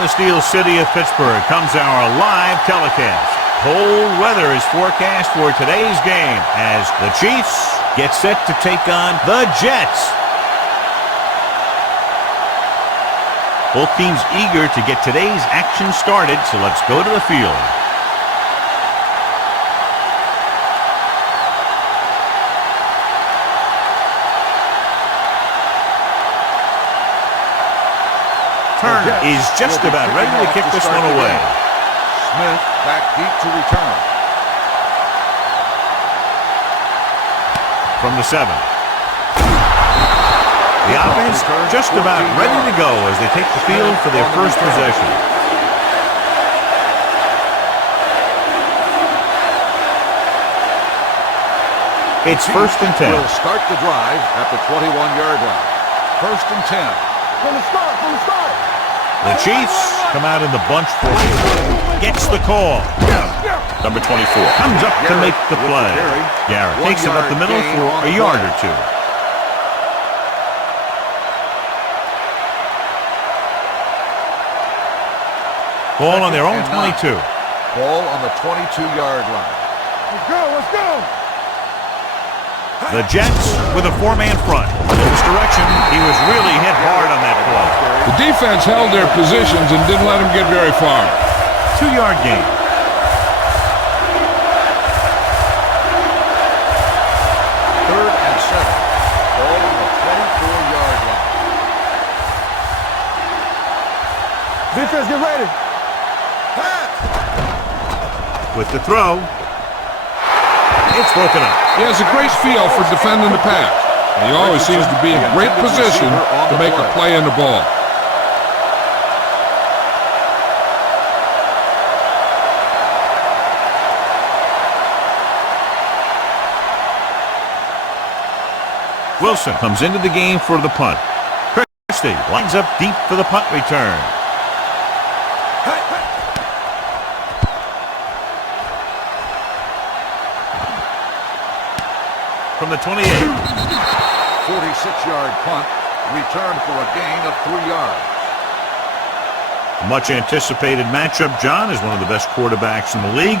the Steel City of Pittsburgh comes our live telecast. Cold weather is forecast for today's game as the Chiefs get set to take on the Jets. Both teams eager to get today's action started, so let's go to the field. Turner is just about ready to kick this one away. Smith back deep to return. From the 7. The offense just about ready to go as they take the field for their first possession. It's 1st and 10. Will start the drive at the 21-yard line. 1st and 10. From the start. The Chiefs come out in the bunch formation. Gets the call. Number 24 comes up to make the play. Garrett takes him up the middle for a yard or two. Ball on their own 22. Ball on the 22-yard line. Let's go. The Jets with a 4-man front. In this direction, he was really hit hard on that play. The defense held their positions and didn't let him get very far. 2-yard gain. Third and 7. Ball on the 24-yard line. Defense, get ready. With the throw. It's broken up. He has a great feel for defending the pass. And he always seems to be in great position to make a play in the ball. Wilson comes into the game for the punt. Christie lines up deep for the punt return. From the 28. 46-yard punt, returned for a gain of 3 yards. Much anticipated matchup. John is one of the best quarterbacks in the league.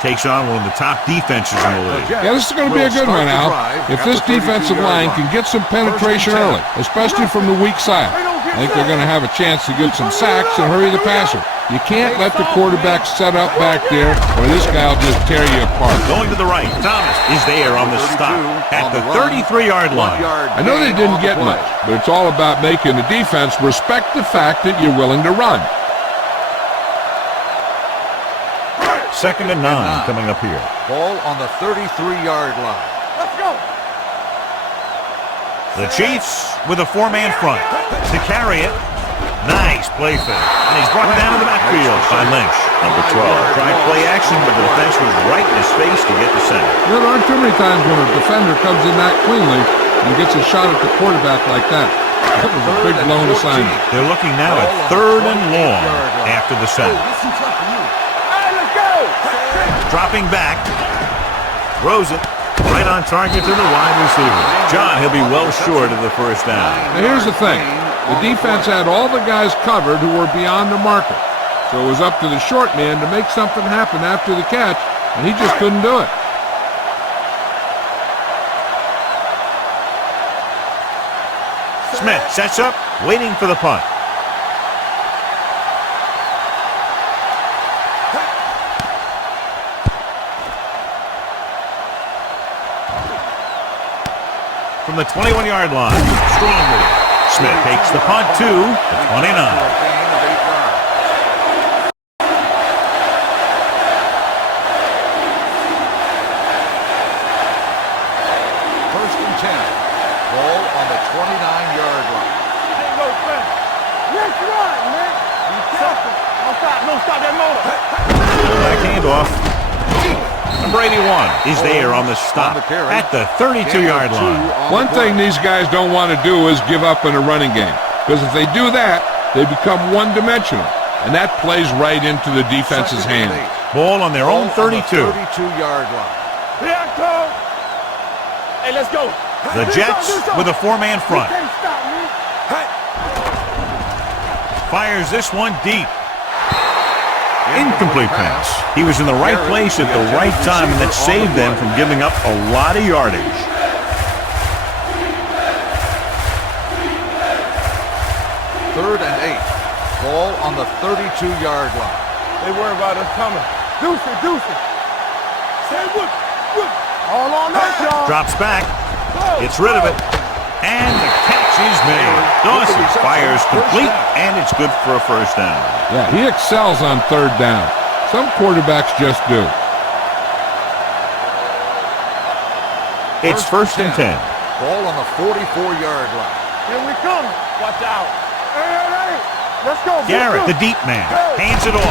Takes on one of the top defenses in the league. Yeah, this is going to be a good one, Al. If this defensive line can get some penetration early, especially from the weak side, I think they're going to have a chance to get some sacks and hurry the passer. You can't let the quarterback set up back there or this guy will just tear you apart. Going to the right, Thomas is there on the stop at the 33-yard line. I know they didn't get much, but it's all about making the defense respect the fact that you're willing to run. 2nd and 9 coming up here. Ball on the 33-yard line. Let's go. The Chiefs with a 4-man front to carry it. Nice play fake. And he's brought down in the backfield by Lynch. Number 12 tried play action, but the defense was right in his face to get the center. There aren't too many times when a defender comes in that cleanly and gets a shot at the quarterback like that. That was a big blown assignment. They're looking now at 3rd and long after the center. Dropping back. Throws it. Right on target to the wide receiver. John, he'll be well short of the first down. Now here's the thing. The defense had all the guys covered who were beyond the marker. So it was up to the short man to make something happen after the catch, and he just couldn't do it. Smith sets up, waiting for the punt. From the 21-yard line, strongly. Smith takes the punt to the 29. First and 10. Ball on the 29-yard line. Let's run, man. Don't stop that motor. Back handoff. Number 81 is there on the stop at the 32-yard line. One thing these guys don't want to do is give up in a running game, because if they do that, they become one-dimensional, and that plays right into the defense's hands. Ball on their own 32. 32-yard line. Hey, let's go. The Jets with a 4-man front. Fires this one deep. Incomplete pass. He was in the right place at the right time, and that saved them from giving up a lot of yardage. Third and 8. Ball on the 32-yard line. They worry about us coming. Deuce it. Say what? All on us, y'all. Drops back. Gets rid of it. And the catch is made. Dawson fires complete, and it's good for a first down. Yeah, he excels on third down. Some quarterbacks just do. It's first and 10. Ball on the 44-yard line. Here we come. Watch out. Hey. Let's go. Garrett, the deep man, hands it off.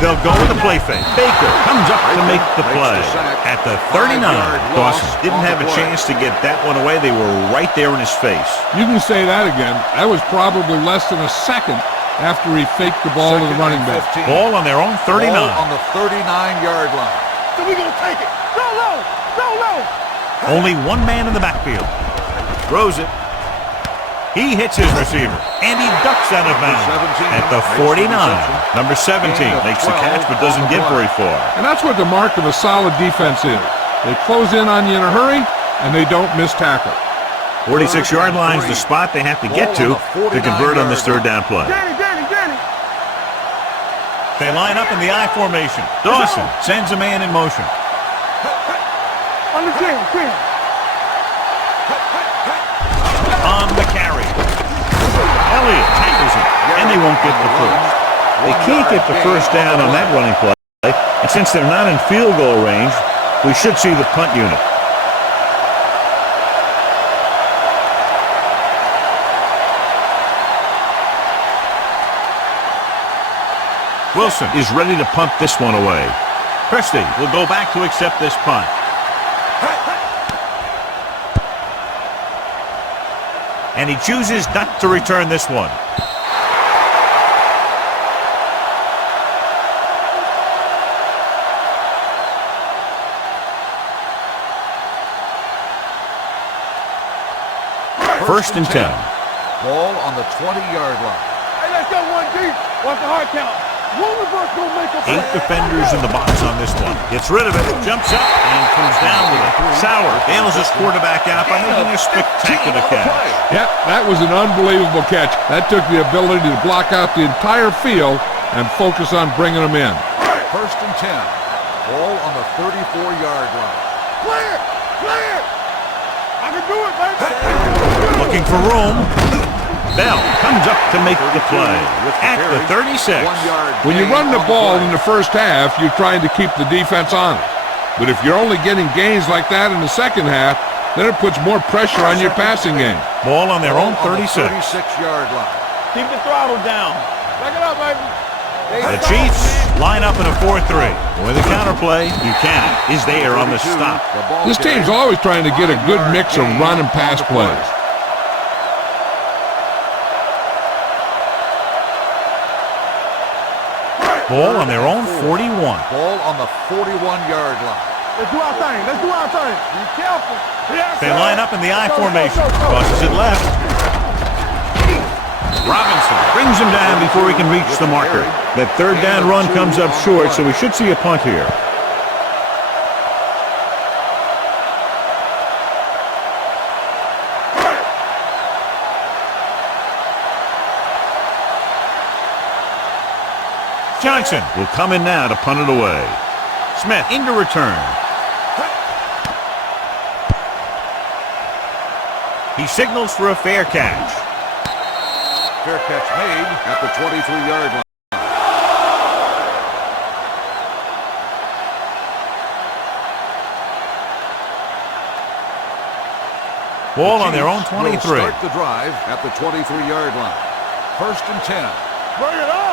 They'll go with the play fake. Baker comes up to make the play. At the 39, Dawson didn't have a chance to get that one away. They were right there in his face. You can say that again. That was probably less than a second after he faked the ball to the running back. Ball on their own 39. Ball on the 39-yard line. So we gonna take it. Go low. Only one man in the backfield. Throws it. He hits his receiver, and he ducks out of bounds at the 49. Number 17 makes the catch but doesn't get very far. And that's what the mark of a solid defense is. They close in on you in a hurry, and they don't miss tackle. 46-yard line is the spot they have to get to convert on this third down play. Danny. They line up in the I formation. Dawson sends a man in motion. On the 10. On the carry. Elliott tackles him, and they won't get the first. They can't get the first down on that running play, and since they're not in field goal range, we should see the punt unit. Wilson is ready to punt this one away. Christie will go back to accept this punt. And he chooses not to return this one. First and 10. Ball on the 20-yard line. Hey, let's go one deep. What's the hard count? One of us gonna make a play. 8 defenders in the box on this one. Gets rid of it, jumps up, and comes down with it. Sauer bails his quarterback out by making a spectacular catch. Yep, that was an unbelievable catch. That took the ability to block out the entire field and focus on bringing them in. First and 10. Ball on the 34-yard line. Play it. I can do it, baby. Looking for room. Bell comes up to make the play at the 36. When you run the ball in the first half, you're trying to keep the defense on it. But if you're only getting gains like that in the second half, then it puts more pressure on your passing game. Ball on their own 36. 36-yard line. Keep the throttle down. Back it up, baby. The Chiefs line up in a 4-3. With a counterplay, Buchanan is there on the stop. This team's always trying to get a good mix of run and pass plays. Ball on their own 41. Ball on the 41-yard line. Let's do our thing. Be careful. They line up in the I formation. Crosses it left. Robinson brings him down before he can reach the marker. That third down run comes up short, so we should see a punt here. Johnson will come in now to punt it away. Smith into return. He signals for a fair catch. Fair catch made at the 23-yard line. Ball on their own 23. Start the drive at the 23-yard line. First and 10. Bring it up.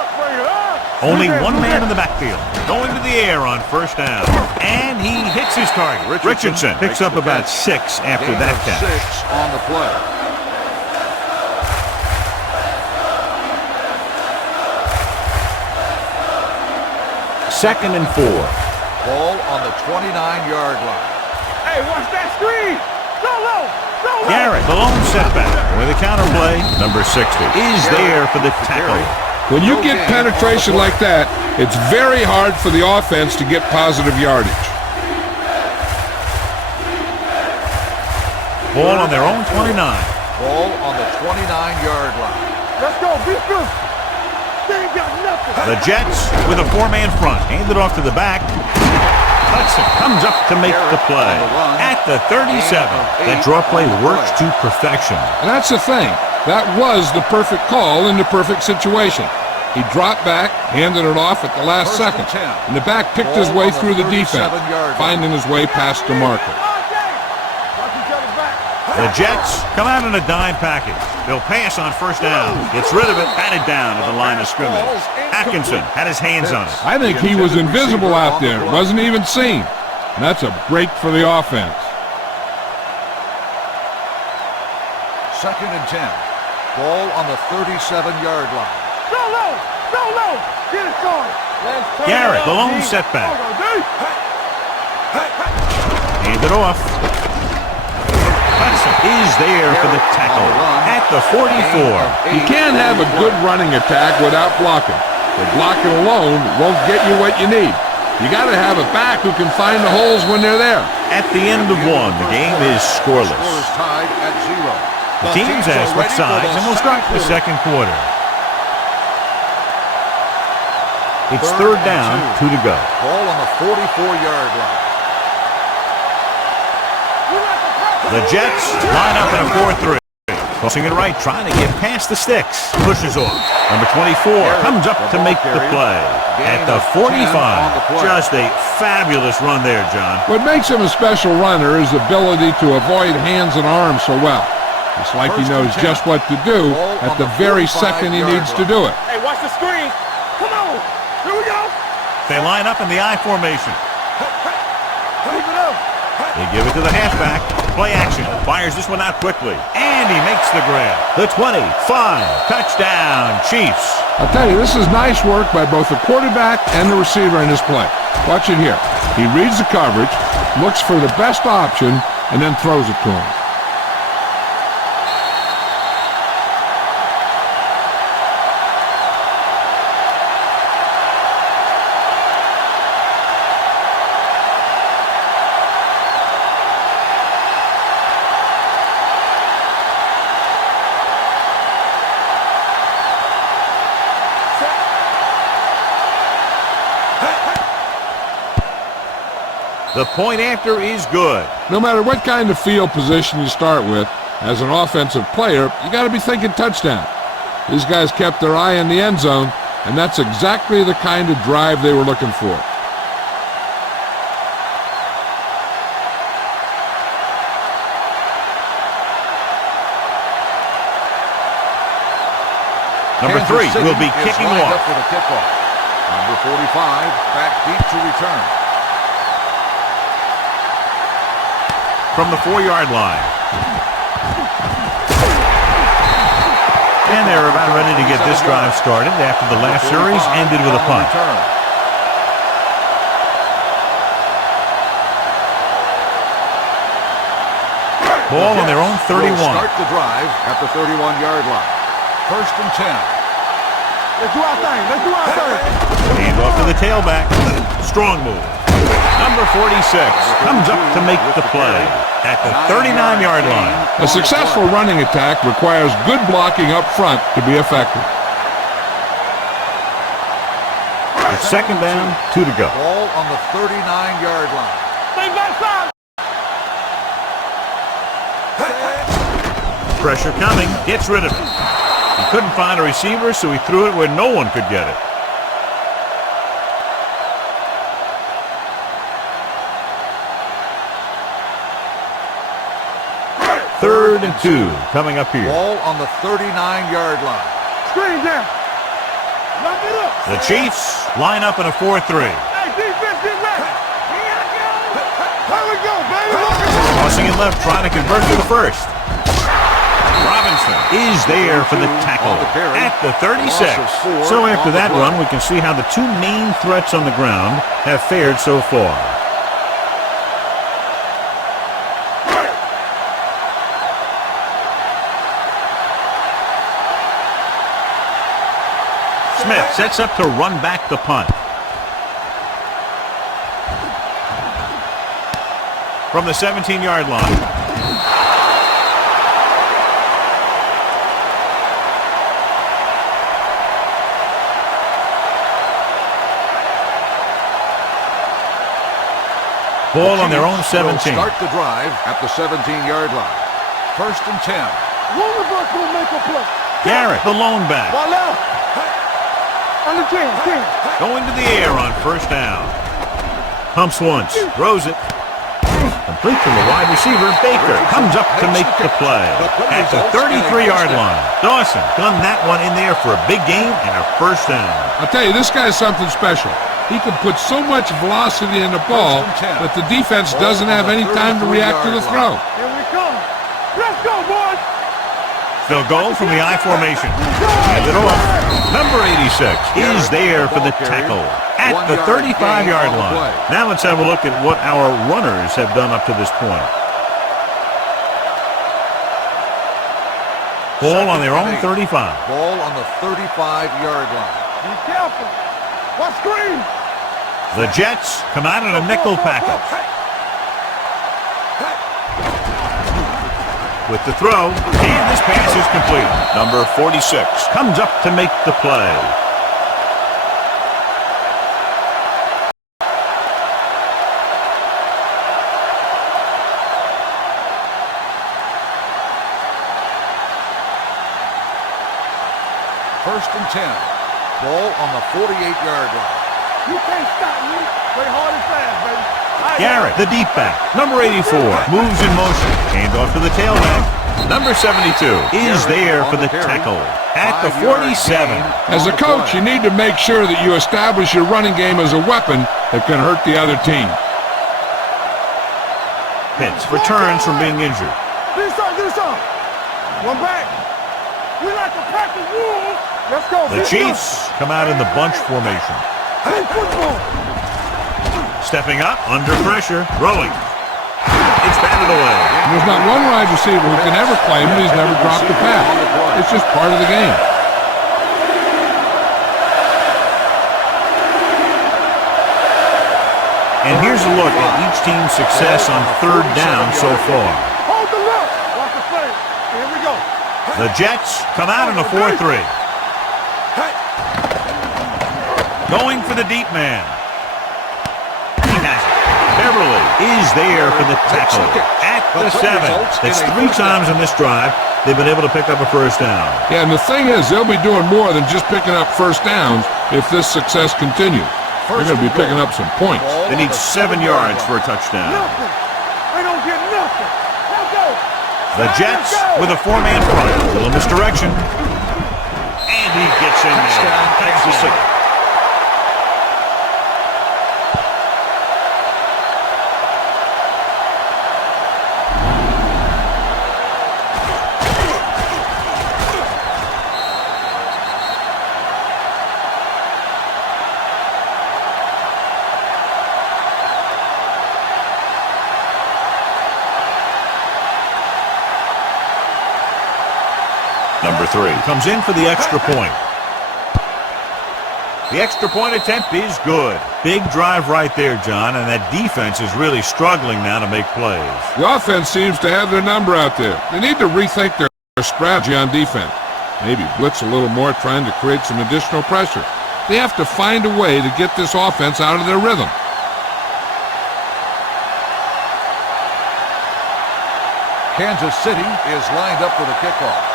Only one man in the backfield. Going to the air on first down. And he hits his target. Richardson picks up about 6 after that catch. 6 on the play. Second and 4. Ball on the 29-yard line. Hey, watch that screen. Go low. Garrett, the lone setback. With a counterplay, number 60 is there for the tackle. When you get penetration like that, it's very hard for the offense to get positive yardage. Ball on their own 29. Ball on the 29-yard line. Let's go, be good. They ain't got nothing. The Jets with a four-man front. Handed off to the back. Hudson comes up to make the play. At the 37. That draw play works to perfection. And that's the thing. That was the perfect call in the perfect situation. He dropped back, handed it off at the last second. And the back picked his way through the defense, finding his way past the marker. The Jets come out in a dime package. They'll pass on first down. Gets rid of it, batted down to the line of scrimmage. Atkinson had his hands on it. I think he was invisible out there. Wasn't even seen. And that's a break for the offense. 2nd and 10. Ball on the 37-yard line. Go low. Go low. Get it started. Garrett, the lone setback. Hand it off. Hudson is there for the tackle at the 44. You can't have a good running attack without blocking. The blocking alone won't get you what you need. You got to have a back who can find the holes when they're there. At the end of one, the game is scoreless. Score is tied at 0. The teams have switched sides, and we'll start the second quarter. It's third down, 2 to go. Ball on the 44-yard line. The Jets line up in a 4-3. Crossing it right, trying to get past the sticks. Pushes off. Number 24 comes up to make the play. At the 45. Just a fabulous run there, John. What makes him a special runner is the ability to avoid hands and arms so well. It's like he knows just what to do at the very second he needs to do it. Hey, watch the screen. Come on. Here we go. They line up in the I formation. Keep it up. They give it to the halfback. Play action. Fires this one out quickly. And he makes the grab. The 25. Touchdown, Chiefs. I'll tell you, this is nice work by both the quarterback and the receiver in this play. Watch it here. He reads the coverage, looks for the best option, and then throws it to him. The point after is good. No matter what kind of field position you start with, as an offensive player, you got to be thinking touchdown. These guys kept their eye on the end zone, and that's exactly the kind of drive they were looking for. Number 3 will be kicking off. For the kickoff. Number 45 back deep to return. From the 4-yard line. And they're about ready to get this drive started after the last series ended with a punt. Ball on their own 31. Start the drive at the 31-yard line. 1st and 10. Let's do our thing. Let's do our thing. Hand off to the tailback. Strong move. Number 46 comes up to make the play at the 39-yard line. A successful running attack requires good blocking up front to be effective. It's 2nd down, 2 to go. Ball on the 39-yard line. Stay back side. Pressure coming, gets rid of it. He couldn't find a receiver, so he threw it where no one could get it. 3rd and 2 coming up here. Ball on the 39-yard line. Screen down. Lock it up. The Chiefs line up in a 4-3. Hey, defense, get ready. Here we go, baby. Crossing it left, trying to convert to the first. Robinson is there for the tackle at the 36. So after that run, we can see how the two main threats on the ground have fared so far. Sets up to run back the punt. From the 17-yard line. Ball on their own 17. Start the drive at the 17-yard line. First and 10. One of us will make a play. Garrett, the lone back. Ball out. On the 10. Going to the air on first down. Pumps once. Throws it. Complete to the wide receiver. Baker comes up to make the play. At the 33-yard line. Dawson done that one in there for a big gain and a first down. I'll tell you, this guy's something special. He can put so much velocity in the ball that the defense doesn't have any time to react to the throw. Here we come. Let's go, boys. They'll go from the I formation. Hand it off. Number 86 is there for the tackle at the 35-yard line. Now let's have a look at what our runners have done up to this point. Ball on their own 35. Ball on the 35-yard line. Be careful. Watch screen. The Jets come out in a nickel package. With the throw, and this pass is complete. Number 46 comes up to make the play. First and 10. Ball on the 48-yard line. You can't stop me. Play hard and fast, baby. Garrett, the deep back. Number 84 moves in motion. Hand off to the tailback. Number 72 is there for the tackle at the 47. As a coach, you need to make sure that you establish your running game as a weapon that can hurt the other team. Pitts returns from being injured. Do something. One back. We like to practice rules. Let's go. The Chiefs come out in the bunch formation. Hey, football. Stepping up, under pressure, throwing. It's batted away. There's not one wide receiver who can ever claim that he's never dropped a pass. It's just part of the game. And here's a look at each team's success on third down so far. Hold the look. Watch the play. Here we go. The Jets come out in a 4-3. Going for the deep man. He has it. Beverly is there for the tackle at the 7. It's 3 times in this drive they've been able to pick up a first down. Yeah, and the thing is, they'll be doing more than just picking up first downs if this success continues. They're going to be picking up some points. They need 7 yards for a touchdown. Nothing. They don't get nothing. Let's go. The Jets with a 4-man front. A little misdirection. And he gets in there. Kansas City. Number 3 comes in for the extra point. The extra point attempt is good. Big drive right there, John, and that defense is really struggling now to make plays. The offense seems to have their number out there. They need to rethink their strategy on defense. Maybe blitz a little more, trying to create some additional pressure. They have to find a way to get this offense out of their rhythm. Kansas City is lined up for the kickoff.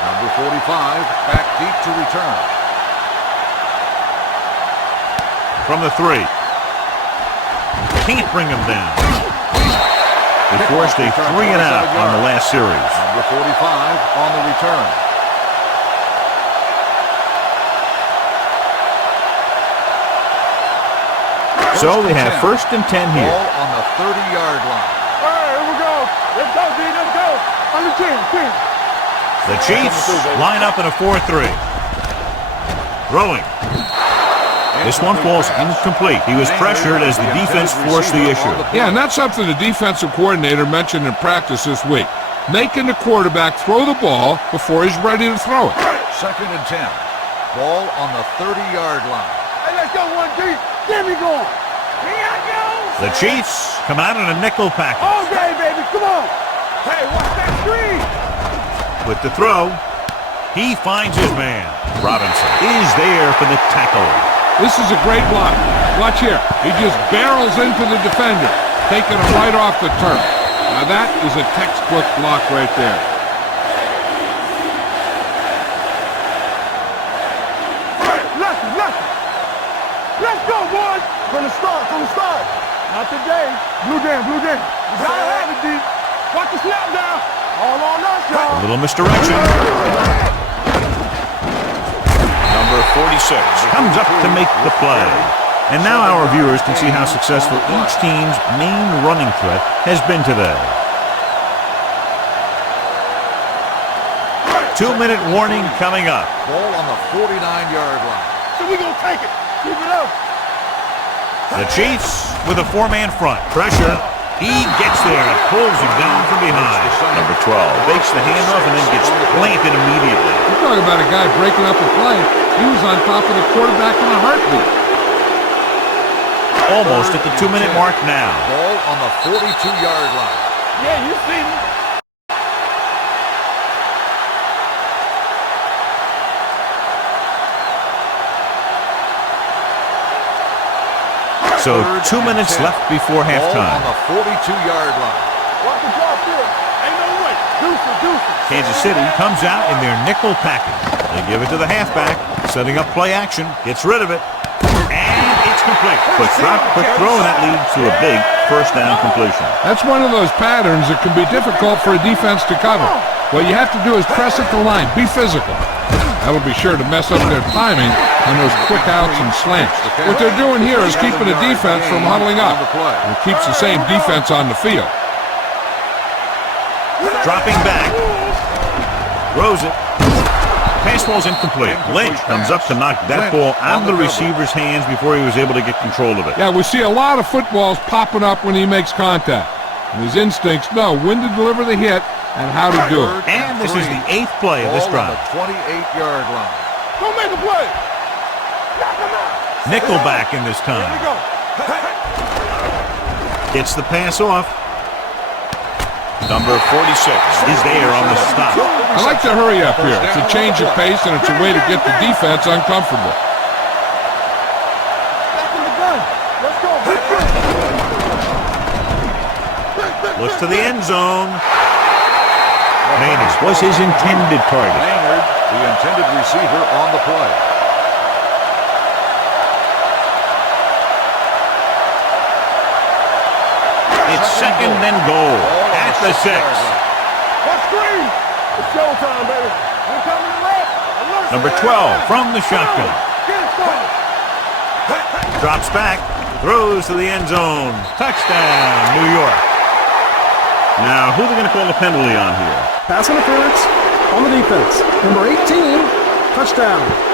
Number 45 back deep to return. From the 3. Can't bring him down. They forced a 3-and-out on the last series. Number 45 on the return. So they have first and 10 here. Ball on the 30-yard line. All right, here we go. Let's go, D. Let's go. On the 10. The Chiefs line up in a 4-3. Throwing. This one falls incomplete. He was pressured as the defense forced the issue. Yeah, and that's something the defensive coordinator mentioned in practice this week. Making the quarterback throw the ball before he's ready to throw it. Second and 10. Ball on the 30-yard line. Hey, let's go one deep. Get me going. Here I go. The Chiefs come out in a nickel package. All day, baby. Come on. Hey, watch that screen. With the throw, he finds his man. Robinson is there for the tackle. This is a great block. Watch here. He just barrels into the defender, taking him right off the turf. Now that is a textbook block right there. Let's go, boys. From the start. Not today. Blue jam. You gotta have it, D. Watch the snap down. All on us, y'all. A little misdirection. Number 46 comes up to make the play. And now our viewers can see how successful each team's main running threat has been today. 2-minute warning coming up. Ball on the 49-yard line. So we gonna take it. Keep it up. The Chiefs with a 4-man front. Pressure. He gets there and pulls him down from behind. Number 12 fakes the handoff and then gets planted immediately. You're talking about a guy breaking up a play. He was on top of the quarterback in a heartbeat. Almost at the 2-minute mark now. Ball on the 42-yard line. Yeah, you see me. So 2 minutes left before Ball halftime. on the 42-yard line. Watch the drop here. Ain't no way. Deuce. Kansas City comes out in their nickel package. They give it to the halfback, setting up play action, gets rid of it, and it's complete. Quick throw, and that leads to a big first down completion. That's one of those patterns that can be difficult for a defense to cover. What you have to do is press at the line, be physical. That'll be sure to mess up their timing on those quick outs and slants. What they're doing here is keeping the defense from huddling up. It keeps the same defense on the field. Dropping back. Throws it. Pass ball's incomplete. Lynch comes up to knock that ball out of the receiver's hands before he was able to get control of it. Yeah, we see a lot of footballs popping up when he makes contact. And his instincts know when to deliver the hit and how to do it. And this is the 8th play of this drive. Ball on the 28-yard line. Don't make a play. Knock him out. Nickelback in this time. Here we go. Gets the pass off. Number 46 is there on the stop. I like to hurry up here. It's a change of pace, and it's a way to get the defense uncomfortable. Back in the gun. Let's go. Looks to the end zone. Manus was his intended target. Maynard, the intended receiver on the play. It's second and goal at the 6. Watch screen. It's showtime, baby. We're coming left. Number 12 from the shotgun. Get it started. Drops back, throws to the end zone. Touchdown, New York. Now, who are they going to call a penalty on here? Pass interference on the defense. Number 18, touchdown.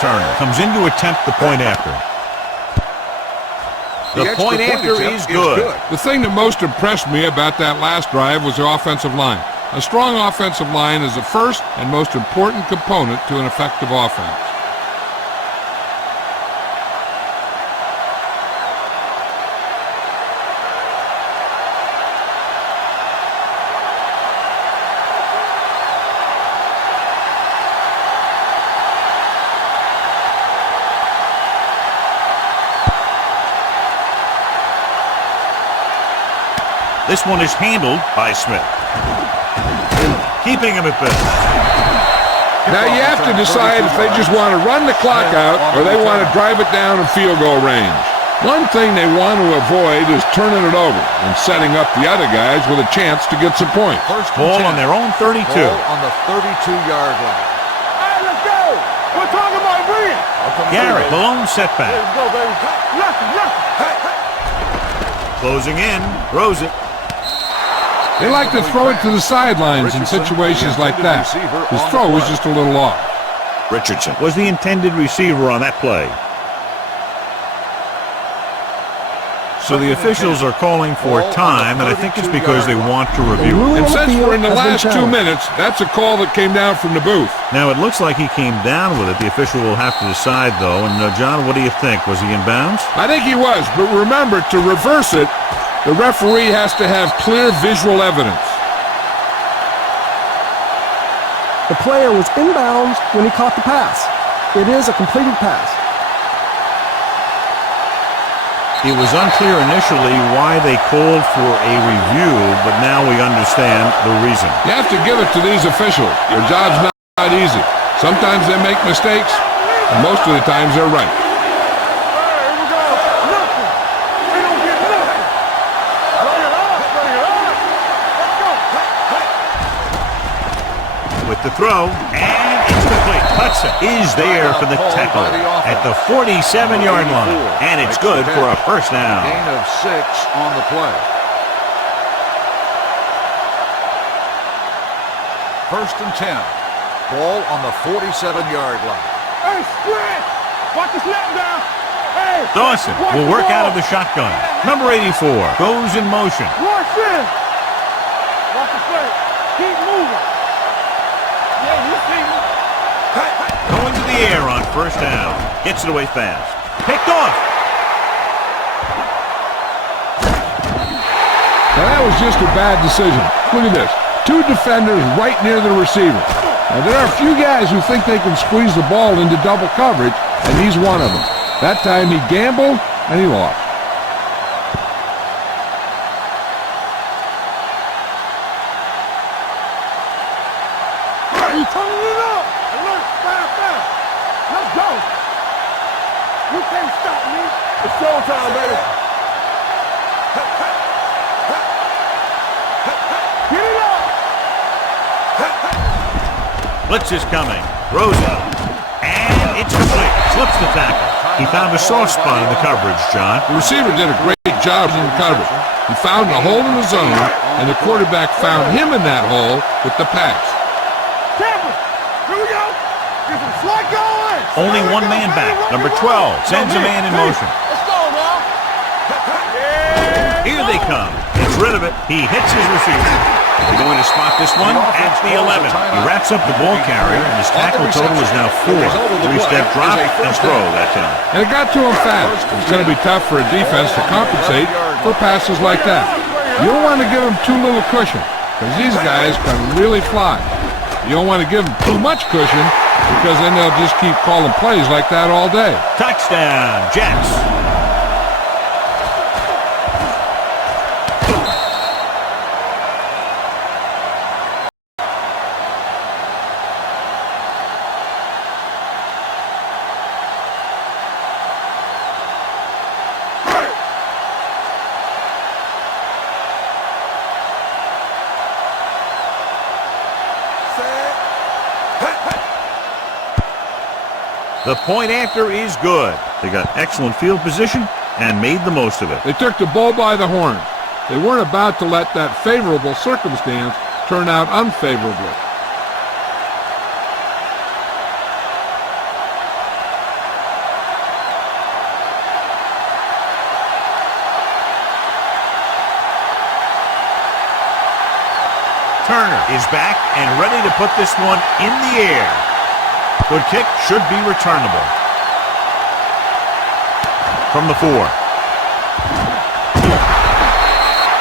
Turner comes in to attempt the point after. The point after is good. The thing that most impressed me about that last drive was the offensive line. A strong offensive line is the first and most important component to an effective offense. This one is handled by Smith. Keeping him at bay. Now you have to decide if they just want to run the clock out or they want to drive it down in field goal range. One thing they want to avoid is turning it over and setting up the other guys with a chance to get some points. First Ball on their own 32. Ball on the 32-yard line. Hey, let's go. We're talking about win. Garrett, the lone setback. Let's go, baby. Lefty. Closing in, throws it. They like to throw it to the sidelines in situations like that. His throw was just a little off. Richardson was the intended receiver on that play. So the officials are calling for time, and I think it's because they want to review it. And since we're in the last 2 minutes, that's a call that came down from the booth. Now, it looks like he came down with it. The official will have to decide, though. And, John, what do you think? Was he in bounds? I think he was, but remember, to reverse it, the referee has to have clear visual evidence. The player was inbounds when he caught the pass. It is a completed pass. It was unclear initially why they called for a review, but now we understand the reason. You have to give it to these officials. Their job's not easy. Sometimes they make mistakes, and most of the times they're right. Here we go. Nothing. They don't get nothing. Bring it up. Bring it up. Let's go. With the throw, and it's complete. Hudson is there for the tackle at the 47-yard line, and it's good for a first down. Gain of 6 on the play. First and 10. Ball on the 47-yard line. Hey, split. Watch the snap down. Hey. Dawson will work out of the shotgun. Number 84 goes in motion. Rush in. Watch the play. Keep moving. Yeah, you see me. Going to the air on first down. Gets it away fast. Picked off. Now that was just a bad decision. Look at this. 2 defenders right near the receiver. Now there are a few guys who think they can squeeze the ball into double coverage, and he's one of them. That time he gambled, and he lost. He's turning it up. Alert, fast. Let's go. You can't stop me. It's showtime, baby. Get it up. Blitz is coming. Throws it. And it's complete. Slips the tackle. He found a soft spot in the coverage, John. The receiver did a great job in the coverage. He found a hole in the zone, and the quarterback found him in that hole with the pass. Tampa. Here we go. Get some slack going. Only one man back. Number 12 sends a man in motion. Let's go now. Here they come. Gets rid of it. He hits his receiver. They're going to spot this one at the 11. He wraps up the ball carrier, and his tackle total is now 4. 3-step drop and throw that time. And it got to him fast. It's going to be tough for a defense to compensate for passes like that. You don't want to give them too little cushion, because these guys can really fly. You don't want to give them too much cushion, because then they'll just keep calling plays like that all day. Touchdown, Jets. The point after is good. They got excellent field position and made the most of it. They took the bull by the horns. They weren't about to let that favorable circumstance turn out unfavorably. Turner is back and ready to put this one in the air. Good kick, should be returnable. From the 4.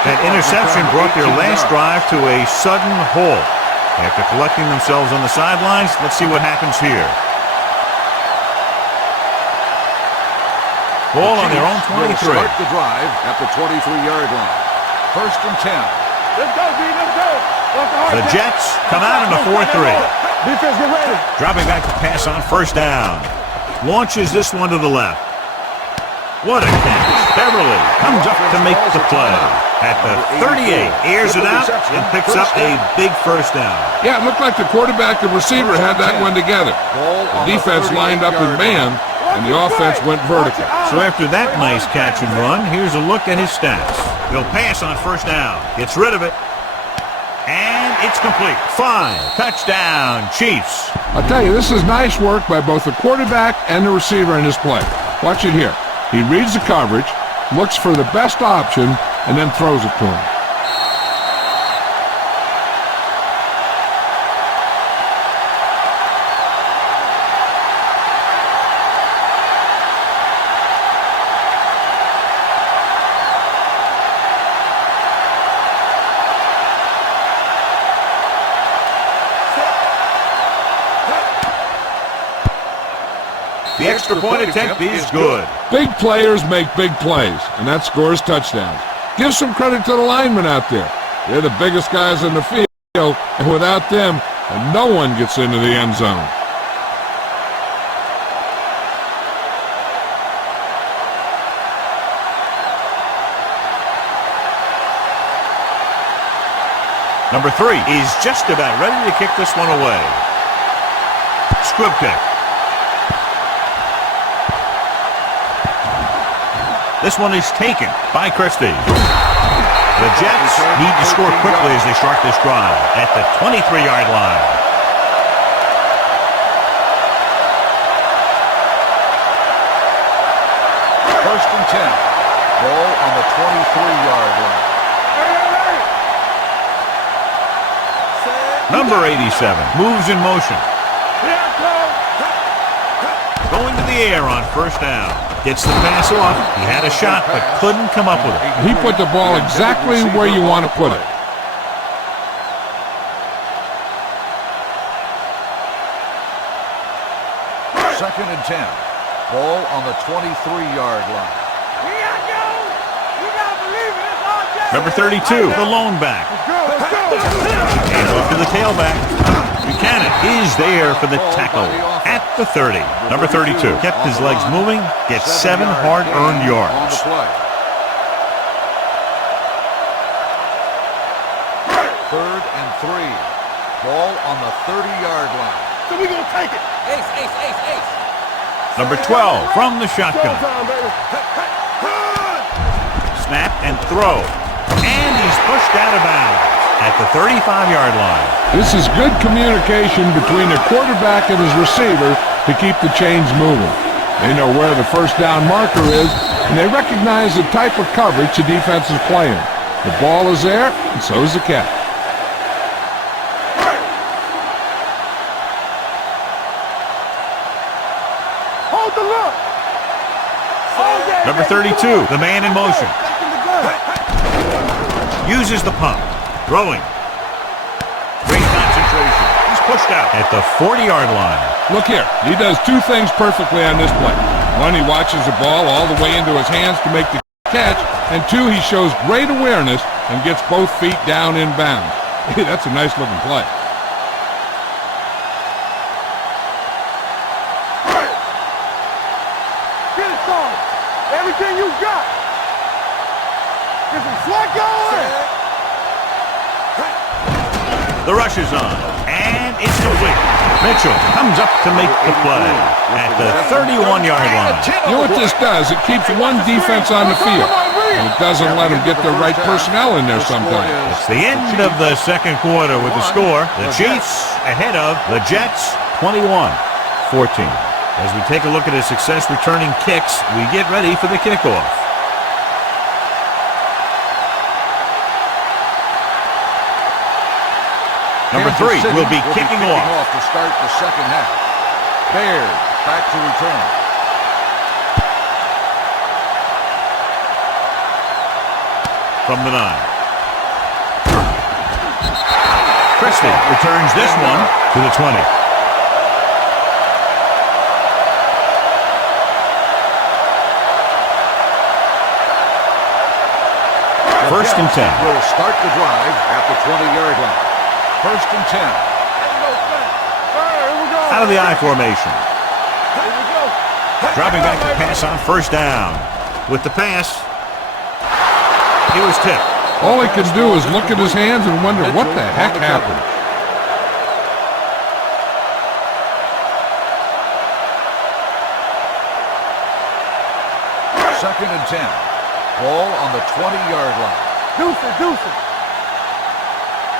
That interception brought their last drive to a sudden halt. After collecting themselves on the sidelines, let's see what happens here. Ball on their own 23. Start the drive at the 23-yard line. First and 10. Let's go, D. Let's go. The Jets come out in a 4-3. Defense, get ready. Dropping back to pass on first down. Launches this one to the left. What a catch. Beverly comes up to make the play. At the 38, airs it out and picks up a big first down. Yeah, it looked like the quarterback and receiver had that one together. The defense lined up in man, and the offense went vertical. So after that nice catch and run, here's a look at his stats. He'll pass on first down. Gets rid of it. it's complete. 5. Touchdown, Chiefs. I'll tell you, this is nice work by both the quarterback and the receiver in this play. Watch it here. He reads the coverage, looks for the best option, and then throws it to him. The extra point attempt is good. Big players make big plays, and that scores touchdowns. Give some credit to the linemen out there. They're the biggest guys in the field, and without them, no one gets into the end zone. Number 3 is just about ready to kick this one away. Squib kick. This one is taken by Christie. The Jets need to score quickly as they start this drive at the 23-yard line. First and 10. Ball on the 23-yard line. Number 87 moves in motion. Going to the air on first down. Gets the pass off. He had a shot, but couldn't come up with it. He put the ball exactly where you want to put it. Second and 10. Ball on the 23-yard line. Number 32, the lone back. And off to the tailback. Buchanan is there for the tackle at the 30. Number 32 kept his legs moving, gets 7 hard-earned yards. Third and 3. Ball on the 30-yard line. So we're going to take it. Ace. Number 12 from the shotgun. Snap and throw. And he's pushed out of bounds at the 35-yard line. This is good communication between the quarterback and his receiver to keep the chains moving. They know where the first down marker is, and they recognize the type of coverage the defense is playing. The ball is there, and so is the catch. Hold the look. Number 32, the man in motion. Uses the pump. Throwing. Great concentration. He's pushed out at the 40-yard line. Look here. He does 2 things perfectly on this play. 1, he watches the ball all the way into his hands to make the catch. And 2, he shows great awareness and gets both feet down in bounds. Hey, that's a nice-looking play. Get it started. Everything you got. Get some slack going. The rush is on, and it's complete. Mitchell comes up to make the play at the 31-yard line. You know what this does? It keeps one defense on the field, and it doesn't let them get the right personnel in there sometimes. It's the end of the second quarter with the score. The Chiefs ahead of the Jets, 21-14. As we take a look at his success returning kicks, we get ready for the kickoff. Number 3 will be kicking off to start the second half. Bears back to return. From the 9. Christie returns this one to the 20. First and 10. Will start the drive at the 20-yard line. First and 10. Out of the I formation. Dropping back to pass on first down. With the pass, he was tipped. All he can do is look at his hands and wonder what the heck happened. Second and 10. Ball on the 20-yard line. Deuce it.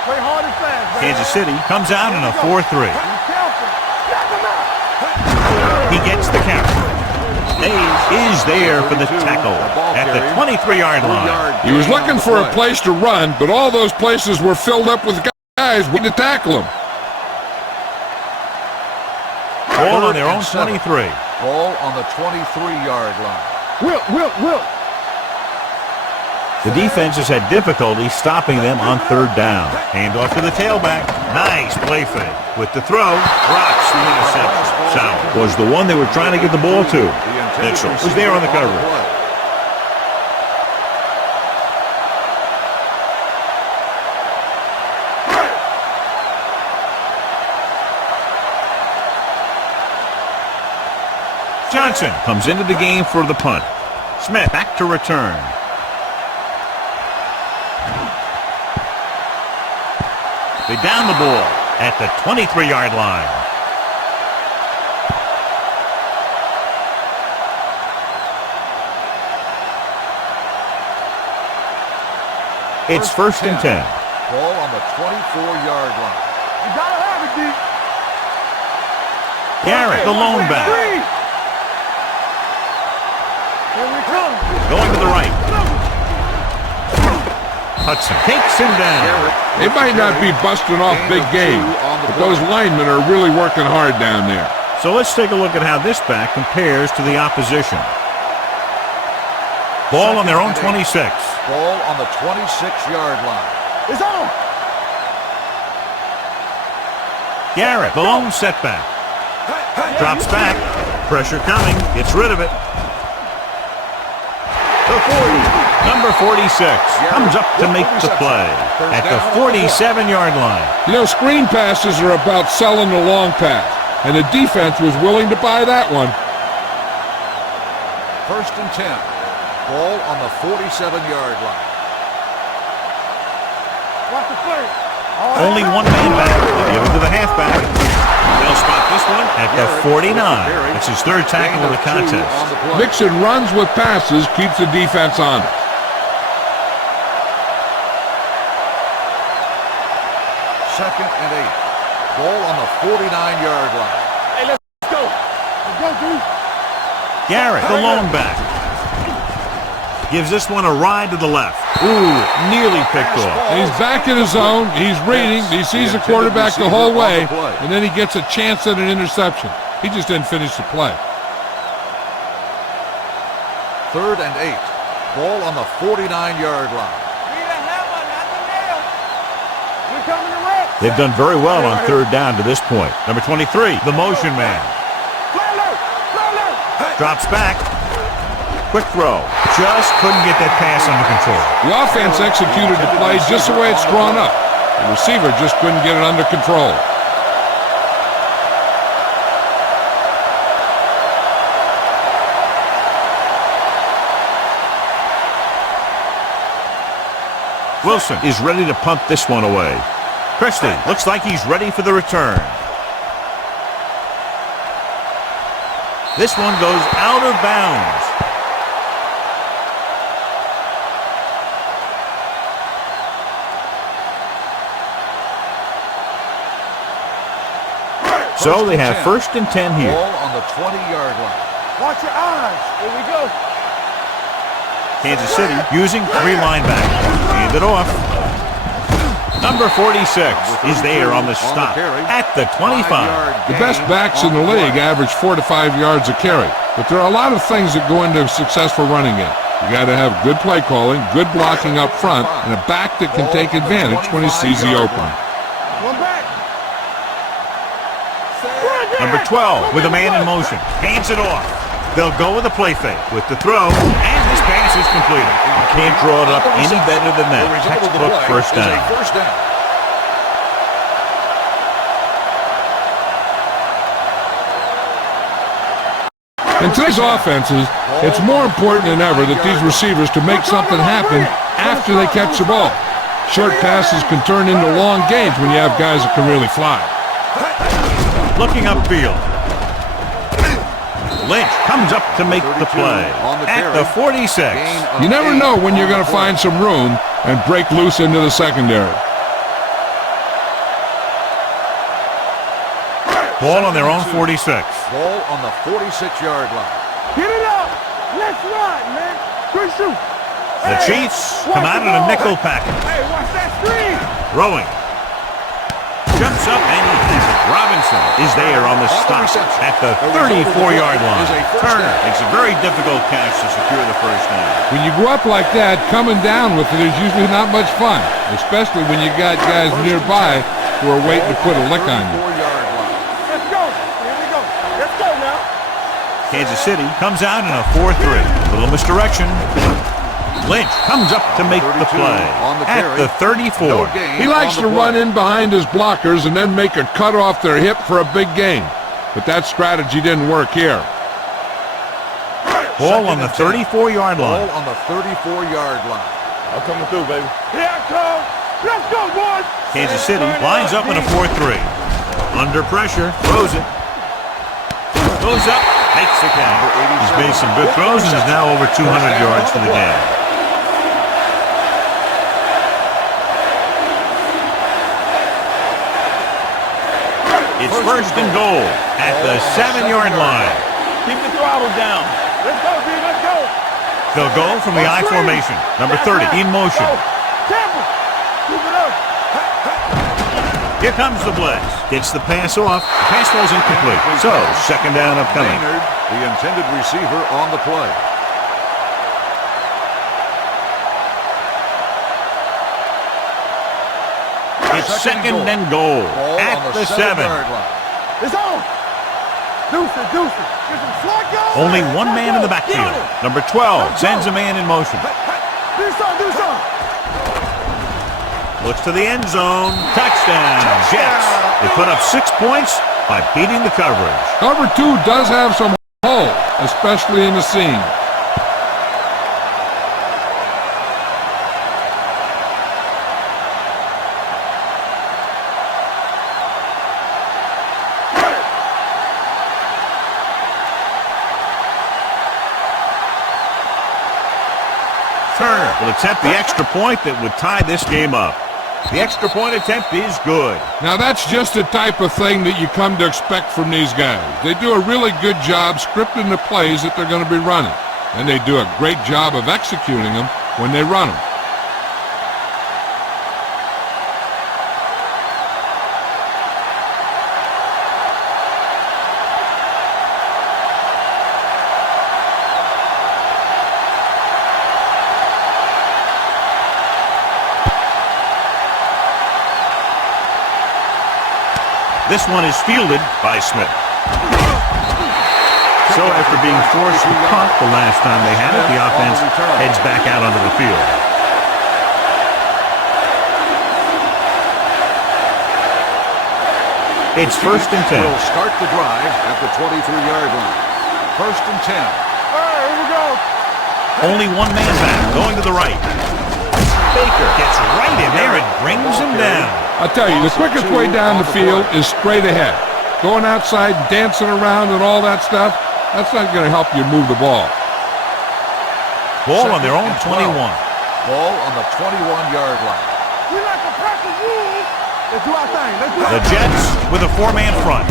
Play hard and fast, baby. Kansas City comes out in a 4-3. Be careful. Knock him out. He gets the count. Hayes is there for the tackle at the 23-yard line. He was looking for a place to run, but all those places were filled up with guys waiting to tackle him. Ball on their own 23. Ball on the 23-yard line. Wilt. The defense has had difficulty stopping them on third down. Handoff to the tailback. Nice play fake. With the throw, rocks the interception. Sauer was the one they were trying to get the ball to. Mitchell was there on the coverage. Johnson comes into the game for the punt. Smith back to return. They down the ball at the 23-yard line. It's first and 10. Ball on the 24-yard line. You gotta have it, D. Garrett, the lone back. Here we come. Going to the right. Hudson takes him down. They might not be busting off big game, but those linemen are really working hard down there. So let's take a look at how this back compares to the opposition. Ball on their own 26. Ball on the 26-yard line. It's on. Garrett, the lone setback. Drops back. Pressure coming. Gets rid of it. The 40. Number 46 comes up to make the play at the 47-yard line. You know, screen passes are about selling the long pass, and the defense was willing to buy that one. First and 10. Ball on the 47-yard line. Watch the play. Only one man back. They give it to the halfback. They'll spot this one at the 49. It's his third tackle of the contest. Mixing runs with passes keeps the defense on it. Second and 8. Ball on the 49-yard line. Hey, let's go. Let's go, dude. Garrett, the lone back. Gives this one a ride to the left. Ooh, nearly picked off. He's back in his zone. He's reading. He sees the quarterback the whole way, and then he gets a chance at an interception. He just didn't finish the play. Third and 8. Ball on the 49-yard line. They've done very well on third down to this point. Number 23, the motion man. Drops back. Quick throw. Just couldn't get that pass under control. The offense executed the play just the way it's drawn up. The receiver just couldn't get it under control. Wilson is ready to punt this one away. Christie looks like he's ready for the return. This one goes out of bounds. So they have first and 10 here. Ball on the 20-yard line. Watch your eyes. Here we go. Kansas City using three linebackers. Hand it off. Number 46 is there on the stop at the 25. The best backs in the league average 4 to 5 yards a carry, but there are a lot of things that go into a successful running game. You got to have good play calling, good blocking up front, and a back that can take advantage when he sees the opening. One back. Number 12 with a man in motion. Hands it off. They'll go with a play fake with the throw, and this pass is completed. You can't draw it up any better than that. Textbook first down. In today's offenses, it's more important than ever that these receivers to make something happen after they catch the ball. Short passes can turn into long gains when you have guys that can really fly. Looking upfield. Lynch comes up to make the play at the 46. You never know when you're going to find some room and break loose into the secondary. Ball on their own 46. Ball on the 46-yard line. Get it up. Let's run, man. Good shoot. The Chiefs come out in a nickel package. Hey, watch that screen. Throwing. Jumps up and he has it. Robinson is there on the stop at the 34-yard line. Turner makes a very difficult catch to secure the first down. When you go up like that, coming down with it is usually not much fun, especially when you got guys nearby who are waiting to put a lick on you. Let's go. Here we go. Let's go now. Kansas City comes out in a 4-3. Little misdirection. Lynch comes up to make the play at the 34. He likes to run in behind his blockers and then make a cut off their hip for a big gain. But that strategy didn't work here. Ball on the 34-yard line. Ball on the 34-yard line. I'm coming through, baby. Here I come. Let's go, boys. Kansas City lines up in a 4-3. Under pressure, throws it. Goes up, makes the catch. He's made some good throws and is now over 200 yards for the game. It's first and goal at the 7-yard line. Keep the throttle down. Let's go, B. Let's go. They'll go from the I formation. Number 30 in motion. Tampa. Keep it up. Here comes the blitz. Gets the pass off. The pass falls incomplete. So, second down upcoming. Maynard, the intended receiver on the play. It's second and goal at the 7. It's on. Deuce it. Get some slot go. Only one man in the backfield. Number 12 sends a man in motion. Do something. Looks to the end zone. Touchdown, Jets. They put up 6 points by beating the coverage. Cover 2 does have some hole, especially in the seam. Turner will attempt the extra point that would tie this game up. The extra point attempt is good. Now that's just the type of thing that you come to expect from these guys. They do a really good job scripting the plays that they're going to be running. And they do a great job of executing them when they run them. This one is fielded by Smith. So after being forced to punt the last time they had it, the offense heads back out onto the field. It's first and 10. Will start the drive at the 23-yard line. First and 10. All right, here we go. Only one man back, going to the right. Baker gets right in there and brings him down. I'll tell you, the quickest way down the field is straight ahead. Going outside, dancing around and all that stuff, that's not going to help you move the ball. Ball on their own 21. Ball on the 21-yard line. We like to practice rules. Let's do our thing. The Jets with a 4-man front.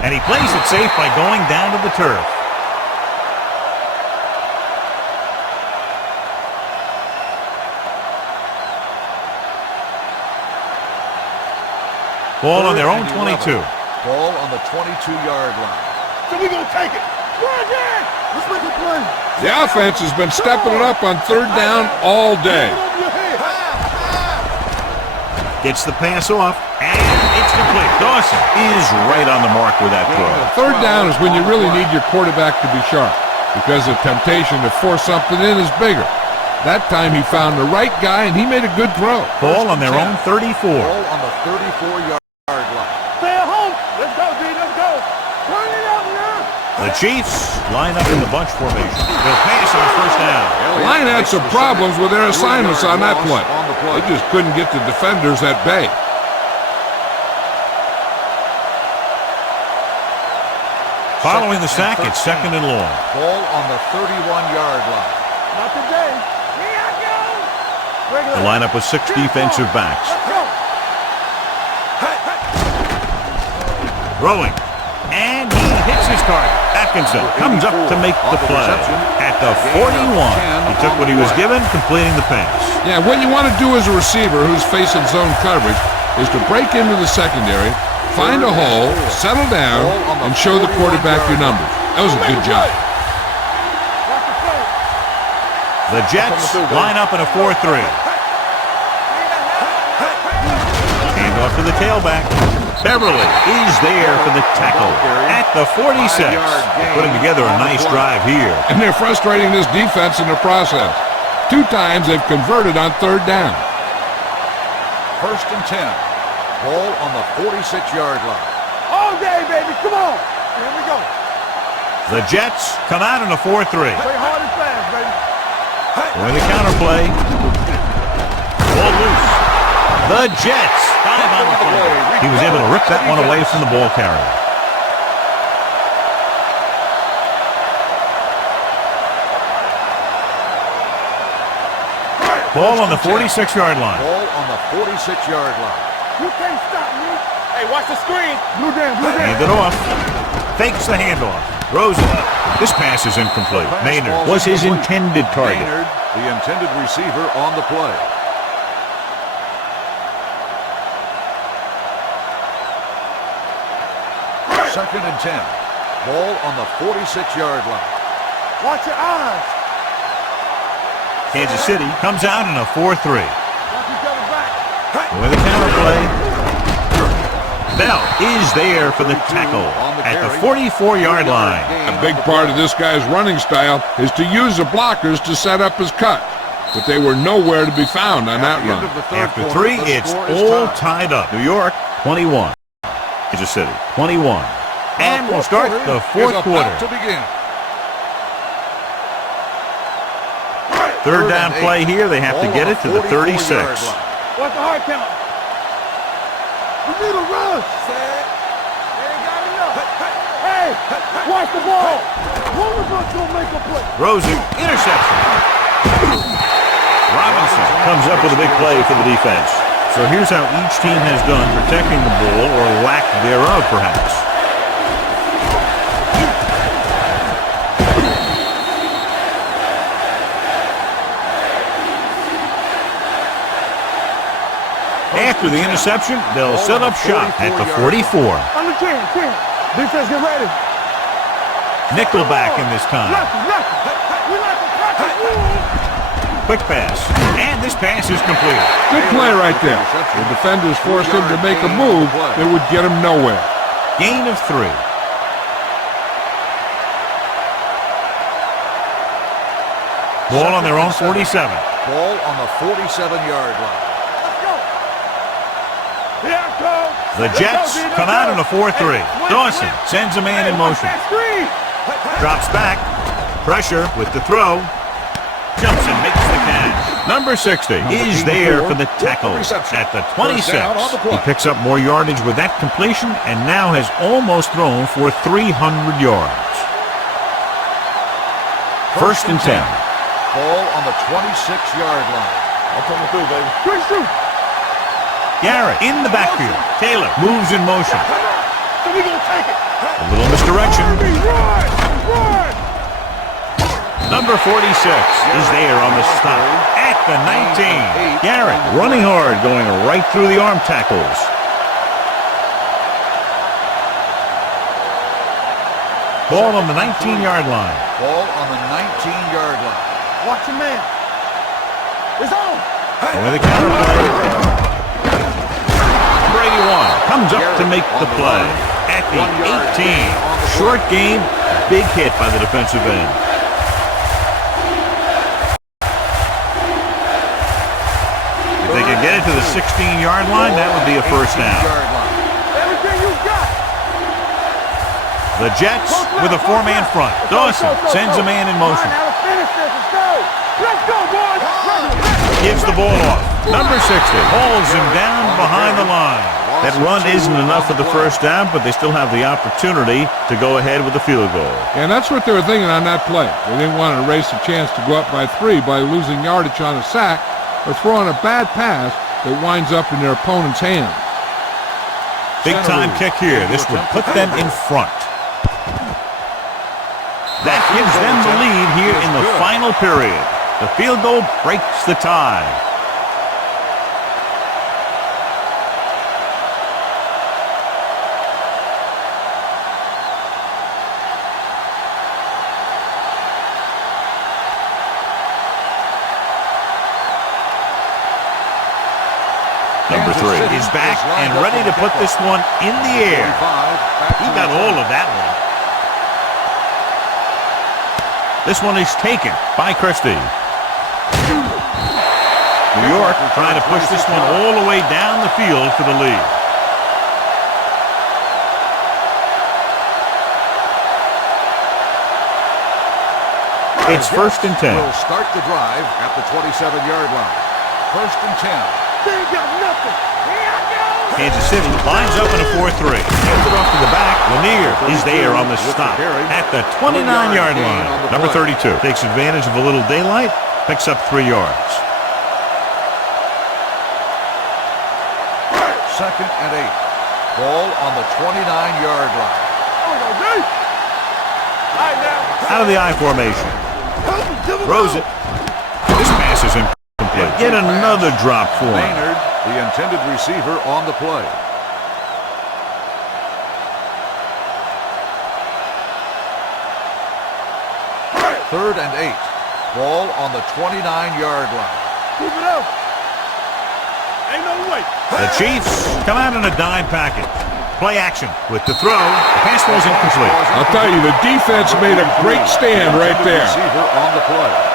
And he plays it safe by going down to the turf. Ball on their own 22. Ball on the 22-yard line. So we gonna take it. Run again. Let's make a play. The offense has been stepping it up on third down all day. Gets the pass off, and it's complete. Dawson is right on the mark with that throw. Third down is when you really need your quarterback to be sharp, because the temptation to force something in is bigger. That time he found the right guy, and he made a good throw. Ball on their own 34. Ball on the 34-yard line. Stay at home. Let's go, D. Let's go. Turn it up now. The Chiefs line up in the bunch formation. They'll pass on first down. The line had some problems with their assignments on that play. They just couldn't get the defenders at bay. Following the sack, it's second and long. Ball on the 31-yard line. Not today. Here I go. The lineup with 6 defensive backs. Let's go. Throwing. And he hits his target. Atkinson comes up to make the play. At the 41, he took what he was given, completing the pass. Yeah, what you want to do as a receiver who's facing zone coverage is to break into the secondary, find a hole, settle down, and show the quarterback your numbers. That was a good job. The Jets line up in a 4-3. Hand off to the tailback. Beverly is there for the tackle at the 46. Putting together a nice drive here. And they're frustrating this defense in the process. 2 times they've converted on 3rd down. 1st and 10. Ball on the 46-yard line. All day, baby. Come on. Here we go. The Jets come out in a 4-3. Play hard and fast, baby. With the counterplay. Ball loose. The Jets 5 on the play. He was able to rip that one away from the ball carrier. Ball on the 46-yard line. Ball on the 46-yard line. You can't stop me. Hey, watch the screen. Blue down, blue down. Hand it off. Fakes the handoff. Throws it. This pass is incomplete. Maynard was his intended target. Maynard, the intended receiver on the play. Second and 10. Ball on the 46-yard line. Watch your eyes. Kansas City comes out in a 4-3. Watch each other back. With a counterplay. Bell is there for the tackle at the 44-yard line. A big part of this guy's running style is to use the blockers to set up his cut. But they were nowhere to be found on that run. After 3, it's all tied up. New York, 21. Kansas City, 21. And we'll start the 4th quarter. To begin. 3rd down play here. They have to get it to the 36. What's the hard count? We need a rush. They ain't got enough. Hey, watch the ball. One of us gonna make a play. Rosen, interception. Robinson comes up with a big play for the defense. So here's how each team has done protecting the ball, or lack thereof, perhaps. After the interception, they'll set up shop at the 44. On the 10. Defense, get ready. Nickelback in this time. Quick pass. And this pass is complete. Good play right there. The defenders forced him to make a move that would get him nowhere. Gain of 3. Ball on their own 47. Ball on the 47-yard line. The Jets come out in a 4-3. Dawson sends a man in motion. Drops back. Pressure with the throw. Jumps and makes the catch. Number 60 is there for the tackle at the 26. He picks up more yardage with that completion and now has almost thrown for 300 yards. 1st and 10. Ball on the 26-yard line. I'm coming through, baby. Quick shoot. Garrett in the backfield. Taylor moves in motion. So we gonna take it. A little misdirection. Run! Number 46 is there on the stop at the 19. Garrett running hard, going right through the arm tackles. Ball on the 19-yard line. Ball on the 19-yard line. Watch your man. It's on. With a counterplay. Brady comes up to make the play at the 18. Short game, big hit by the defensive end. If they can get it to the 16-yard line, that would be a 1st down. Everything you got. The Jets with a 4-man front. Dawson sends a man in motion. Now let's finish this. Let's go, boys. Gives the ball off. Number 60 hauls him down behind the line. That run isn't enough for the 1st down, but they still have the opportunity to go ahead with a field goal. And that's what they were thinking on that play. They didn't want to erase the chance to go up by 3 by losing yardage on a sack or throwing a bad pass that winds up in their opponent's hands. Big-time kick here. This would put them in front. That gives them the lead here in the final period. The field goal breaks the tie. Number 3 is back and ready to put this one in the air. He got all of that one. This one is taken by Christie. New York trying to push this one all the way down the field for the lead. It's 1st and 10. We'll start the drive at the 27-yard line. 1st and 10. They ain't got nothing. Kansas City lines up in a 4-3. Hands it off to the back. Lanier is there on the stop at the 29-yard line. Number 32 takes advantage of a little daylight, picks up 3 yards. 2nd and 8. Ball on the 29-yard line. Out of the I formation. Throws it. This pass is incomplete. Yet another drop for him. Maynard, the intended receiver, on the play. Third and 8. Ball on the 29-yard line. Keep it up. Ain't no way. The Chiefs come out in a dime packet. Play action with the throw. The pass was incomplete. I'll tell you, the defense made a great stand right there. Receiver on the play.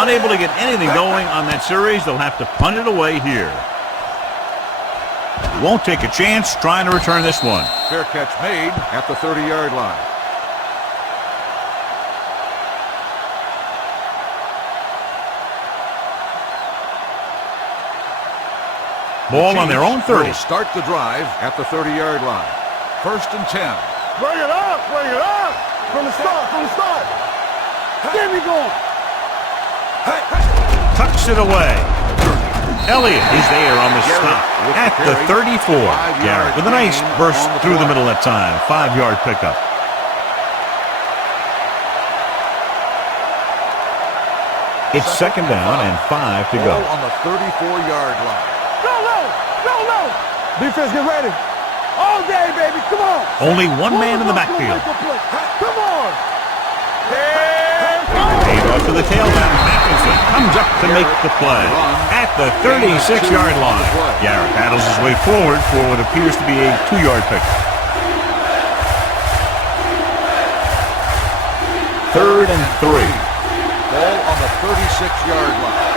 Unable to get anything going on that series, they'll have to punt it away here. Won't take a chance trying to return this one. Fair catch made at the 30-yard line. Ball on their own 30. Will start the drive at the 30-yard line. 1st and 10. Bring it up. Bring it up. From the start. From the start. Get me going. Tucks it away. Elliott is there on the stop at the 34. Garrett with a nice burst through the middle that time. 5-yard pickup. It's 2nd down and 5 to go. On the 34-yard line. Go low. Go low. Defense, get ready. All day, baby. Come on. Only one man in the backfield. Come on. Paid off to the tailback. Mackinson comes up to make the play at the 36-yard line. Garrett paddles his way forward for what appears to be a 2-yard pickup. 3rd and 3. Ball on the 36-yard line.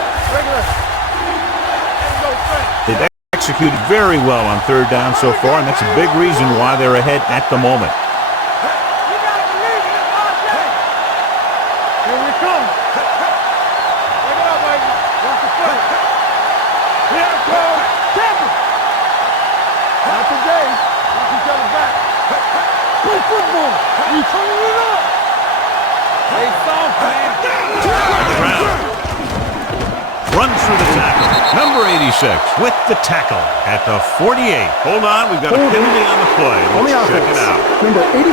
They've executed very well on 3rd down so far, and that's a big reason why they're ahead at the moment. Runs through the tackle. Number 86 with the tackle at the 48. Hold on, we've got a penalty on the play. Let's check it out.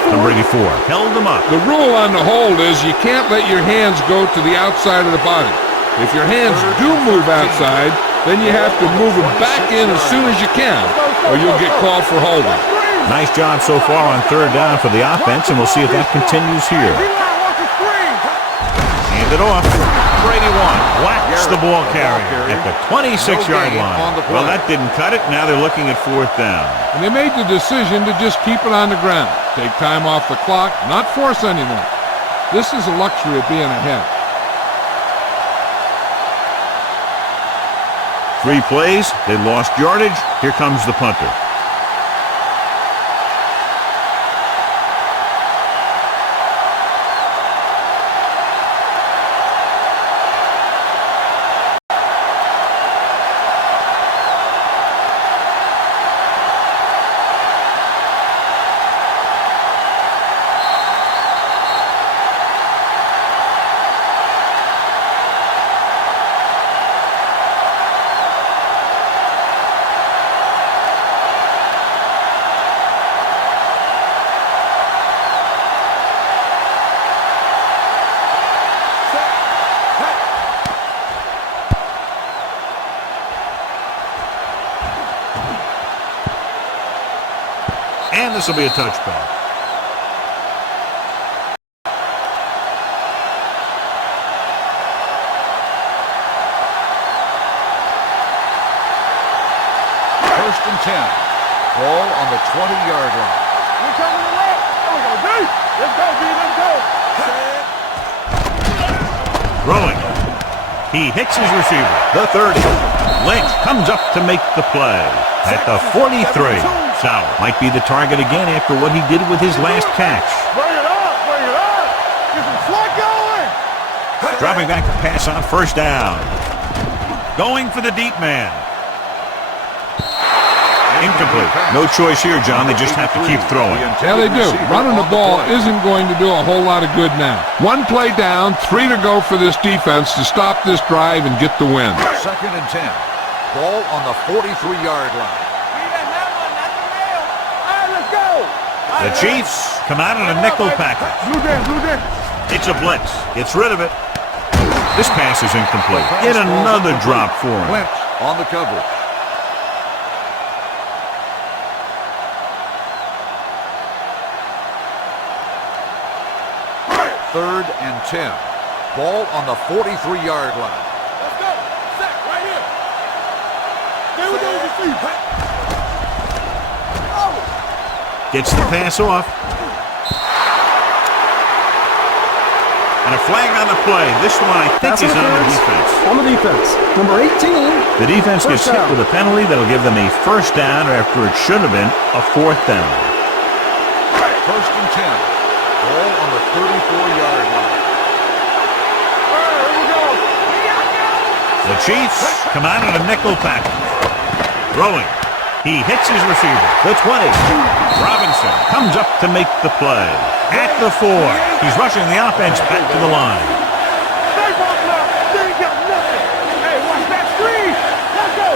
Number 84 held him up. The rule on the hold is you can't let your hands go to the outside of the body. If your hands do move outside, then you have to move them back in as soon as you can, or you'll get called for holding. Nice job so far on 3rd down for the offense, and we'll see if that continues here. Hand it off. Brady whacks the ball carrier at the 26-yard line. Well, that didn't cut it. Now they're looking at 4th down. And they made the decision to just keep it on the ground. Take time off the clock, not force anything. This is a luxury of being ahead. 3 plays. They lost yardage. Here comes the punter. And this will be a touchback. First and 10. Ball on the 20-yard line. We're coming to left. There we go, D. Let's go, D. Let's go. Throwing. He hits his receiver. The 30. Lynch comes up to make the play. At the 43. Sauer might be the target again after what he did with his last catch. Bring it up. Bring it up. Get some slug going. Dropping back to pass on first down. Going for the deep man. Incomplete. No choice here, John. They just have to keep throwing. Yeah, they do. Running the ball isn't going to do a whole lot of good now. One play down, 3 to go for this defense to stop this drive and get the win. Second and 10. Ball on the 43-yard line. The Chiefs come out in a nickel package. It's a blitz. Gets rid of it. This pass is incomplete. Yet another drop for him. Lynch on the coverage. Third and 10. Ball on the 43-yard line. Let's go. Sack right here. Stay with those feet. Gets the pass off. And a flag on the play. This one, I think, is on the defense. On the defense. Number 18. The defense gets hit with a penalty that'll give them a first down after it should have been a fourth down. First and 10. Ball on the 34-yard line. Here we go. The Chiefs come out in a nickel package. Throwing. He hits his receiver. The 20. Robinson comes up to make the play. At the 4. He's rushing the offense back to the line. Stay back now. They ain't got nothing. Hey, watch that screen. Let's go.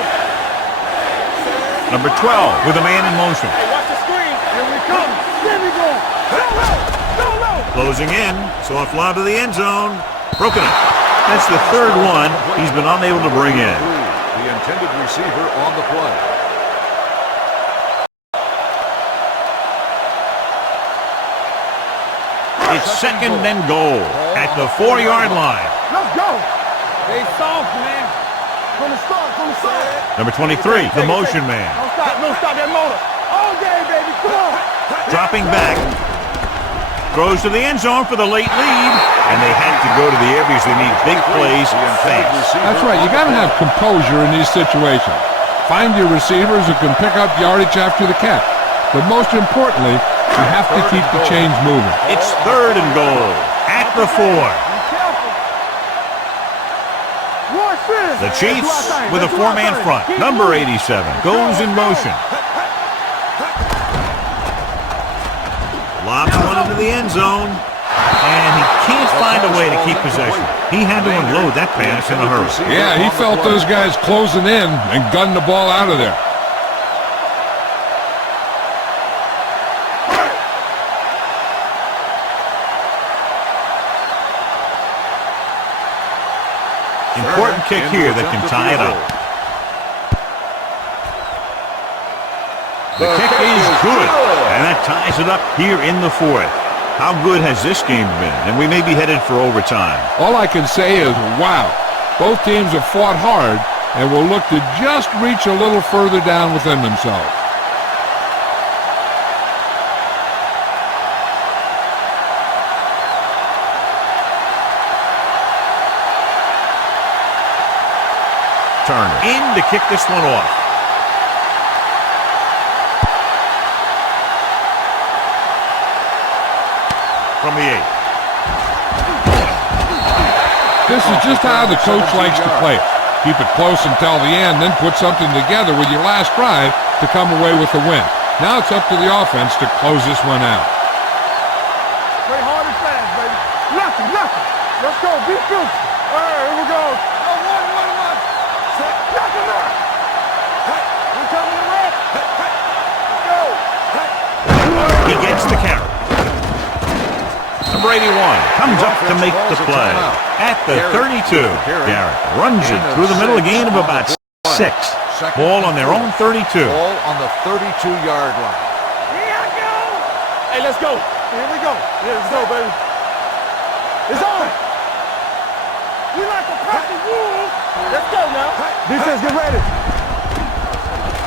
Number 12 with a man in motion. Hey, watch the screen. Here we come. There we go. Go low. Go low. Closing in. Soft lob to the end zone. Broken up. That's the third one he's been unable to bring in. The intended receiver on the play. It's second and goal at the 4-yard line. Let's go. They soft, man. From the start, from the side. Number 23, the motion man. Don't stop that motor. All day, baby. Come on. Dropping back. Throws to the end zone for the late lead. And they had to go to the air because they need big plays fast. That's right. You got to have composure in these situations. Find your receivers who can pick up yardage after the catch. But most importantly, you have to keep the chains moving. It's third and goal at the 4. The Chiefs with a 4-man front. Number 87 goes in motion. Lobs one into the end zone. And he can't find a way to keep possession. He had to unload that pass in a hurry. Yeah, he felt those guys closing in and gunned the ball out of there. Important kick here that can tie it up. The kick is good, and that ties it up here in the 4th. How good has this game been? And we may be headed for overtime. All I can say is, wow. Both teams have fought hard and will look to just reach a little further down within themselves. Turner in to kick this one off. From the 8. This is just how the coach likes to play it. Keep it close until the end, then put something together with your last drive to come away with the win. Now it's up to the offense to close this one out. Play hard and fast, baby. Nothing. Let's go. Be true. All right, here we go. One. Knock him out. We're coming to red. Let's go. He gets the carry. Number 81 comes up to make the play. At the 32, Garrett runs it through the middle, a gain of about 6. Ball on their own 32. Ball on the 32-yard line. Here I go. Hey, let's go. Here we go. Yeah, let's go, baby. It's on. We like to pack the rules. Let's go now. Defense, get ready.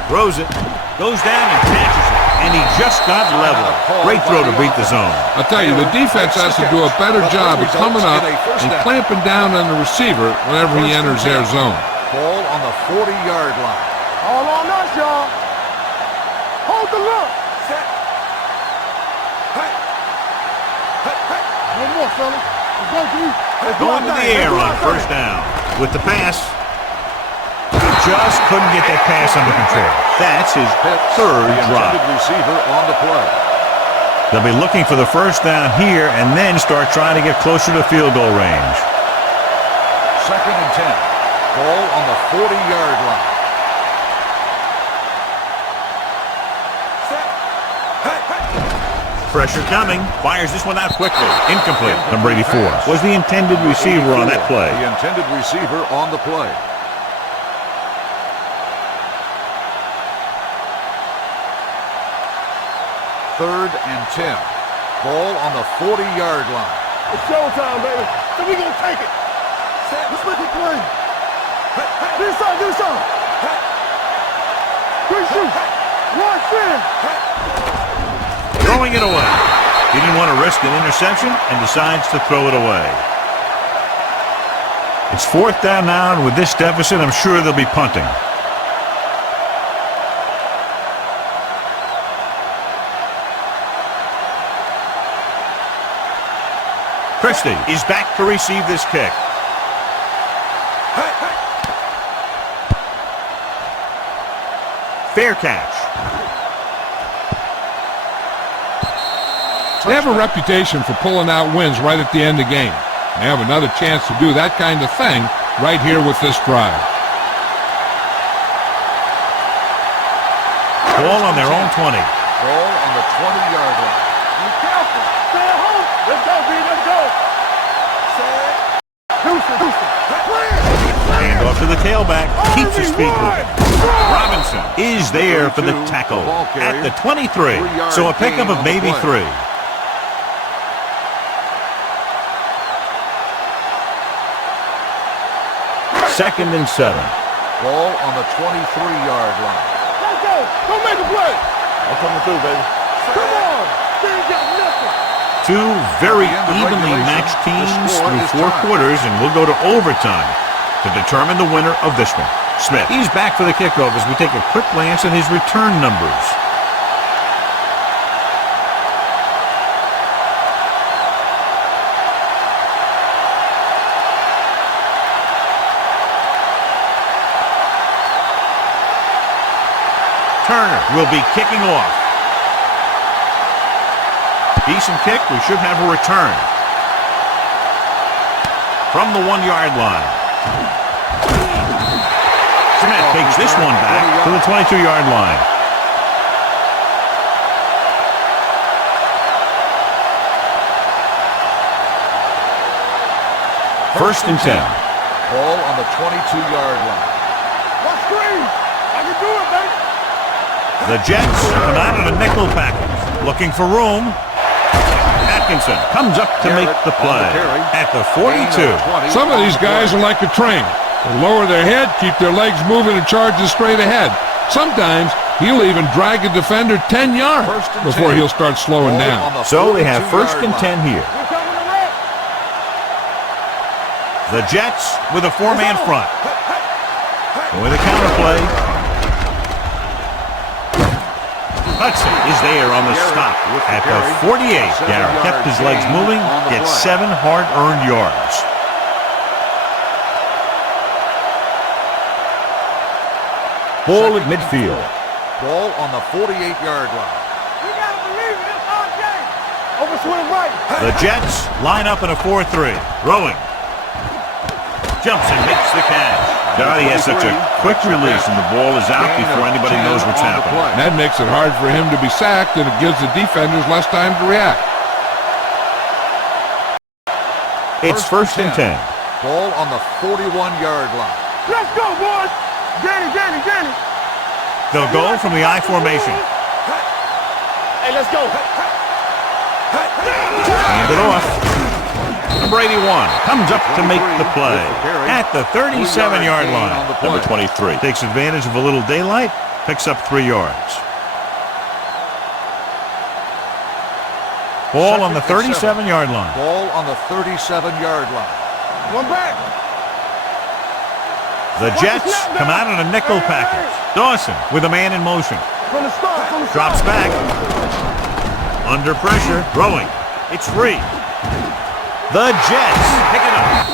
Throws it. Goes down and catches it. And he just got level. Great throw to beat the zone. I'll tell you, the defense has to do a better job of coming up and clamping down on the receiver whenever he enters their zone. Ball on the 40-yard line. All on us, y'all. Hold the look. Set. Hey. Hey. One more, fella. Let's go, dude. Going to the air on first down. With the pass. He just couldn't get that pass under control. That's his third drop. Receiver on the play. They'll be looking for the first down here and then start trying to get closer to field goal range. 2nd and 10. Ball on the 40-yard line. Pressure coming. Fires this one out quickly. Incomplete. Number 84 was the intended receiver on that play. The intended receiver on the play. Third and 10. Ball on the 40-yard line. It's showtime, baby. So we gonna take it. Let's make it play. Do something, do something. Quick shoot. One spin. Throwing it away. He didn't want to risk an interception and decides to throw it away. It's 4th down now, and with this deficit, I'm sure they'll be punting. Christie is back to receive this kick. Fair catch. They have a reputation for pulling out wins right at the end of the game. They have another chance to do that kind of thing right here with this drive. Ball on their own 20. Ball on the 20-yard line. Be careful. Stay at home. Let's go, B. Let's go. Houston. Hand off to the tailback. Keeps his feet moving. Robinson is there for the tackle at the 23. So a pickup of maybe 3. Second and 7. Ball on the 23-yard line. Let's go. Don't make a play. I'm coming through, baby. Come on. They ain't got nothing. Two very evenly matched teams through 4 quarters, and we'll go to overtime to determine the winner of this one. Smith, he's back for the kickoff as we take a quick glance at his return numbers. Turner will be kicking off. Decent kick. We should have a return. From the 1-yard line. Smith takes this one back to the 22-yard line. First and 10. Ball on the 22-yard line. Watch screen. I can do it, baby. The Jets come out in a nickel package, looking for room. Atkinson comes up to make the play at the 42. Some of these guys are like a train. They lower their head, keep their legs moving, and charges straight ahead. Sometimes he'll even drag a defender 10 yards before he'll start slowing down. So they have first and 10 here. The Jets with a 4-man front. With a counter play. Hudson is there on the stop at the 48. Garrett kept his legs moving, gets 7 hard-earned yards. Ball at midfield. Ball on the 48-yard line. You gotta believe it. It's our game. Overswing right. The Jets line up in a 4-3. Throwing. Jumps and makes the catch. God, he has such a quick release, and the ball is out before anybody knows what's happening. That makes it hard for him to be sacked, and it gives the defenders less time to react. It's first and 10. Ball on the 41-yard line. Let's go, boys. Danny. They'll go from the I formation. Hey, let's go. Hand it off. Number 81 comes up to make the play at the 37-yard line. Number 23 takes advantage of a little daylight, picks up 3 yards. Ball on the 37-yard line. Ball on the 37-yard line. One back. The Jets come out in a nickel package. Dawson with a man in motion. From the start, from the Drops start. back. Under pressure. Throwing. It's free. The Jets pick it up.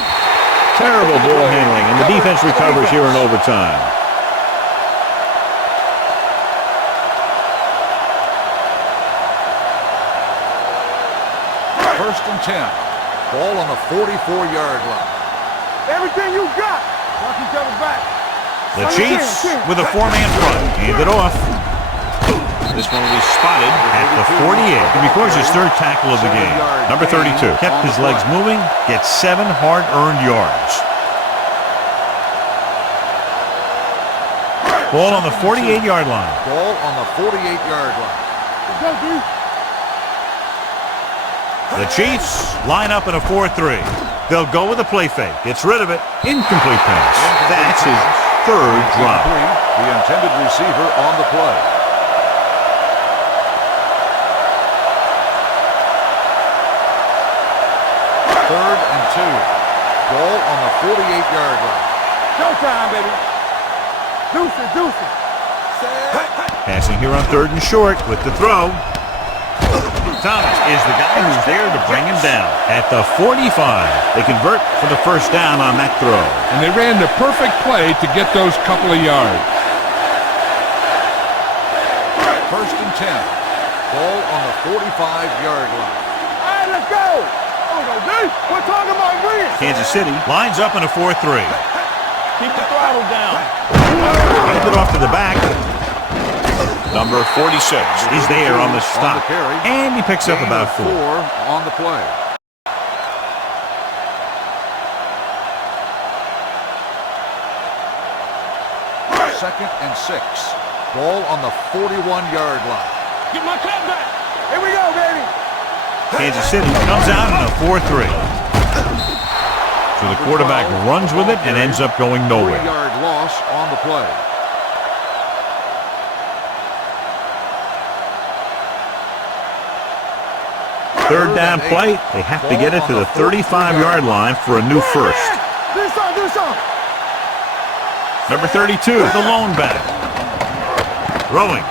Terrible ball handling, and the defense recovers here in overtime. First and 10. Ball on the 44-yard line. Everything you got. Watch each other back. The Chiefs with a 4-man front. Hand it off. This one will be spotted at the 48. And records his 3rd tackle of the game. Number 32 kept his legs moving, gets 7 hard-earned yards. Ball on the 48-yard line. Ball on the 48-yard line. Let's go, dude. The Chiefs line up in a 4-3. They'll go with a play fake. Gets rid of it. Incomplete pass. That's his 3rd drop. The intended receiver on the play. Third and 2. Ball on the 48-yard line. Showtime, baby. Deuce it. Passing here on 3rd and short with the throw. Thomas is the guy who's there to bring him down. At the 45, they convert for the 1st down on that throw. And they ran the perfect play to get those couple of yards. First and 10. Ball on the 45-yard line. All right, let's go. We're talking about wins. Kansas City lines up in a 4-3. Keep the throttle down. Hands it off to the back. Number 46 He's there on the stop. And he picks up about 4. On the play. Second and 6. Ball on the 41-yard line. Get my cut back. Here we go, baby. Kansas City comes out in a 4-3. So the quarterback runs with it and ends up going nowhere. 3-yard loss on the play. Third down play, they have to get it to the 35-yard line for a new first. Do something. Number 32, the lone back. Throwing.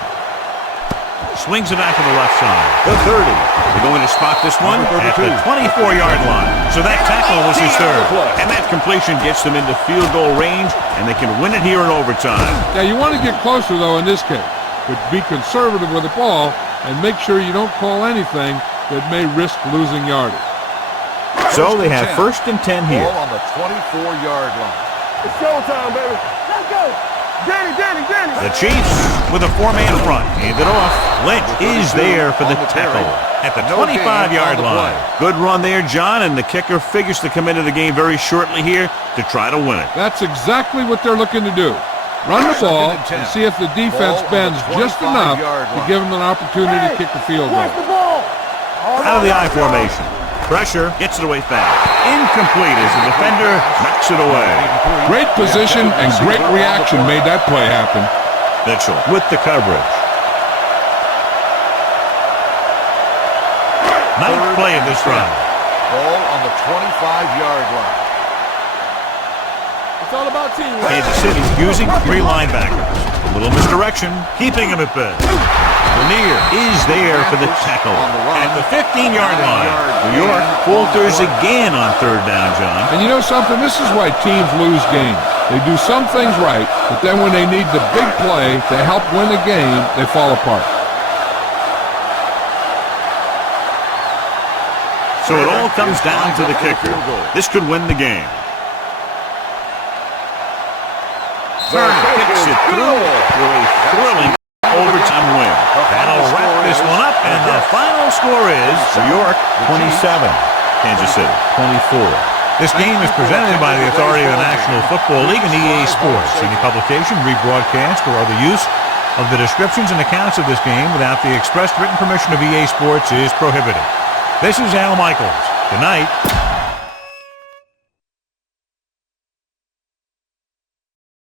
Swings it out to the left side. The 30. They're going to spot this one at the 24-yard line. So that tackle was his 3rd. And that completion gets them into field goal range, and they can win it here in overtime. Yeah, you want to get closer, though, in this case. But be conservative with the ball and make sure you don't call anything that may risk losing yardage. So they have 1st and 10 here. Ball on the 24-yard line. It's showtime, baby. Let's go. Danny. The Chiefs with a 4-man front. Hand it off. Lynch is there for the tackle at the 25-yard line. Good run there, John, and the kicker figures to come into the game very shortly here to try to win it. That's exactly what they're looking to do. Run the ball and see if the defense bends just enough to give them an opportunity to kick the field goal. Watch the ball. Out of the I formation. Pressure, gets it away fast. Incomplete as the defender knocks it away. Great position and great reaction made that play happen. Mitchell with the coverage. Ninth play of this run. Ball on the 25-yard line. It's all about teamwork. Kansas City using 3 linebackers. A little misdirection, keeping him at bay. Lanier is there for the tackle at the 15-yard line. New York falters again on 3rd down, John. And you know something? This is why teams lose games. They do some things right, but then when they need the big play to help win the game, they fall apart. So it all comes down to the kicker. This could win the game. Turner kicks it through for a thrilling overtime win. That'll wrap this one up, and the final score is New York 27, Kansas City 24. This game is presented by the authority of the National Football League and EA Sports. Any publication, rebroadcast, or other use of the descriptions and accounts of this game without the express written permission of EA Sports is prohibited. This is Al Michaels. Good night.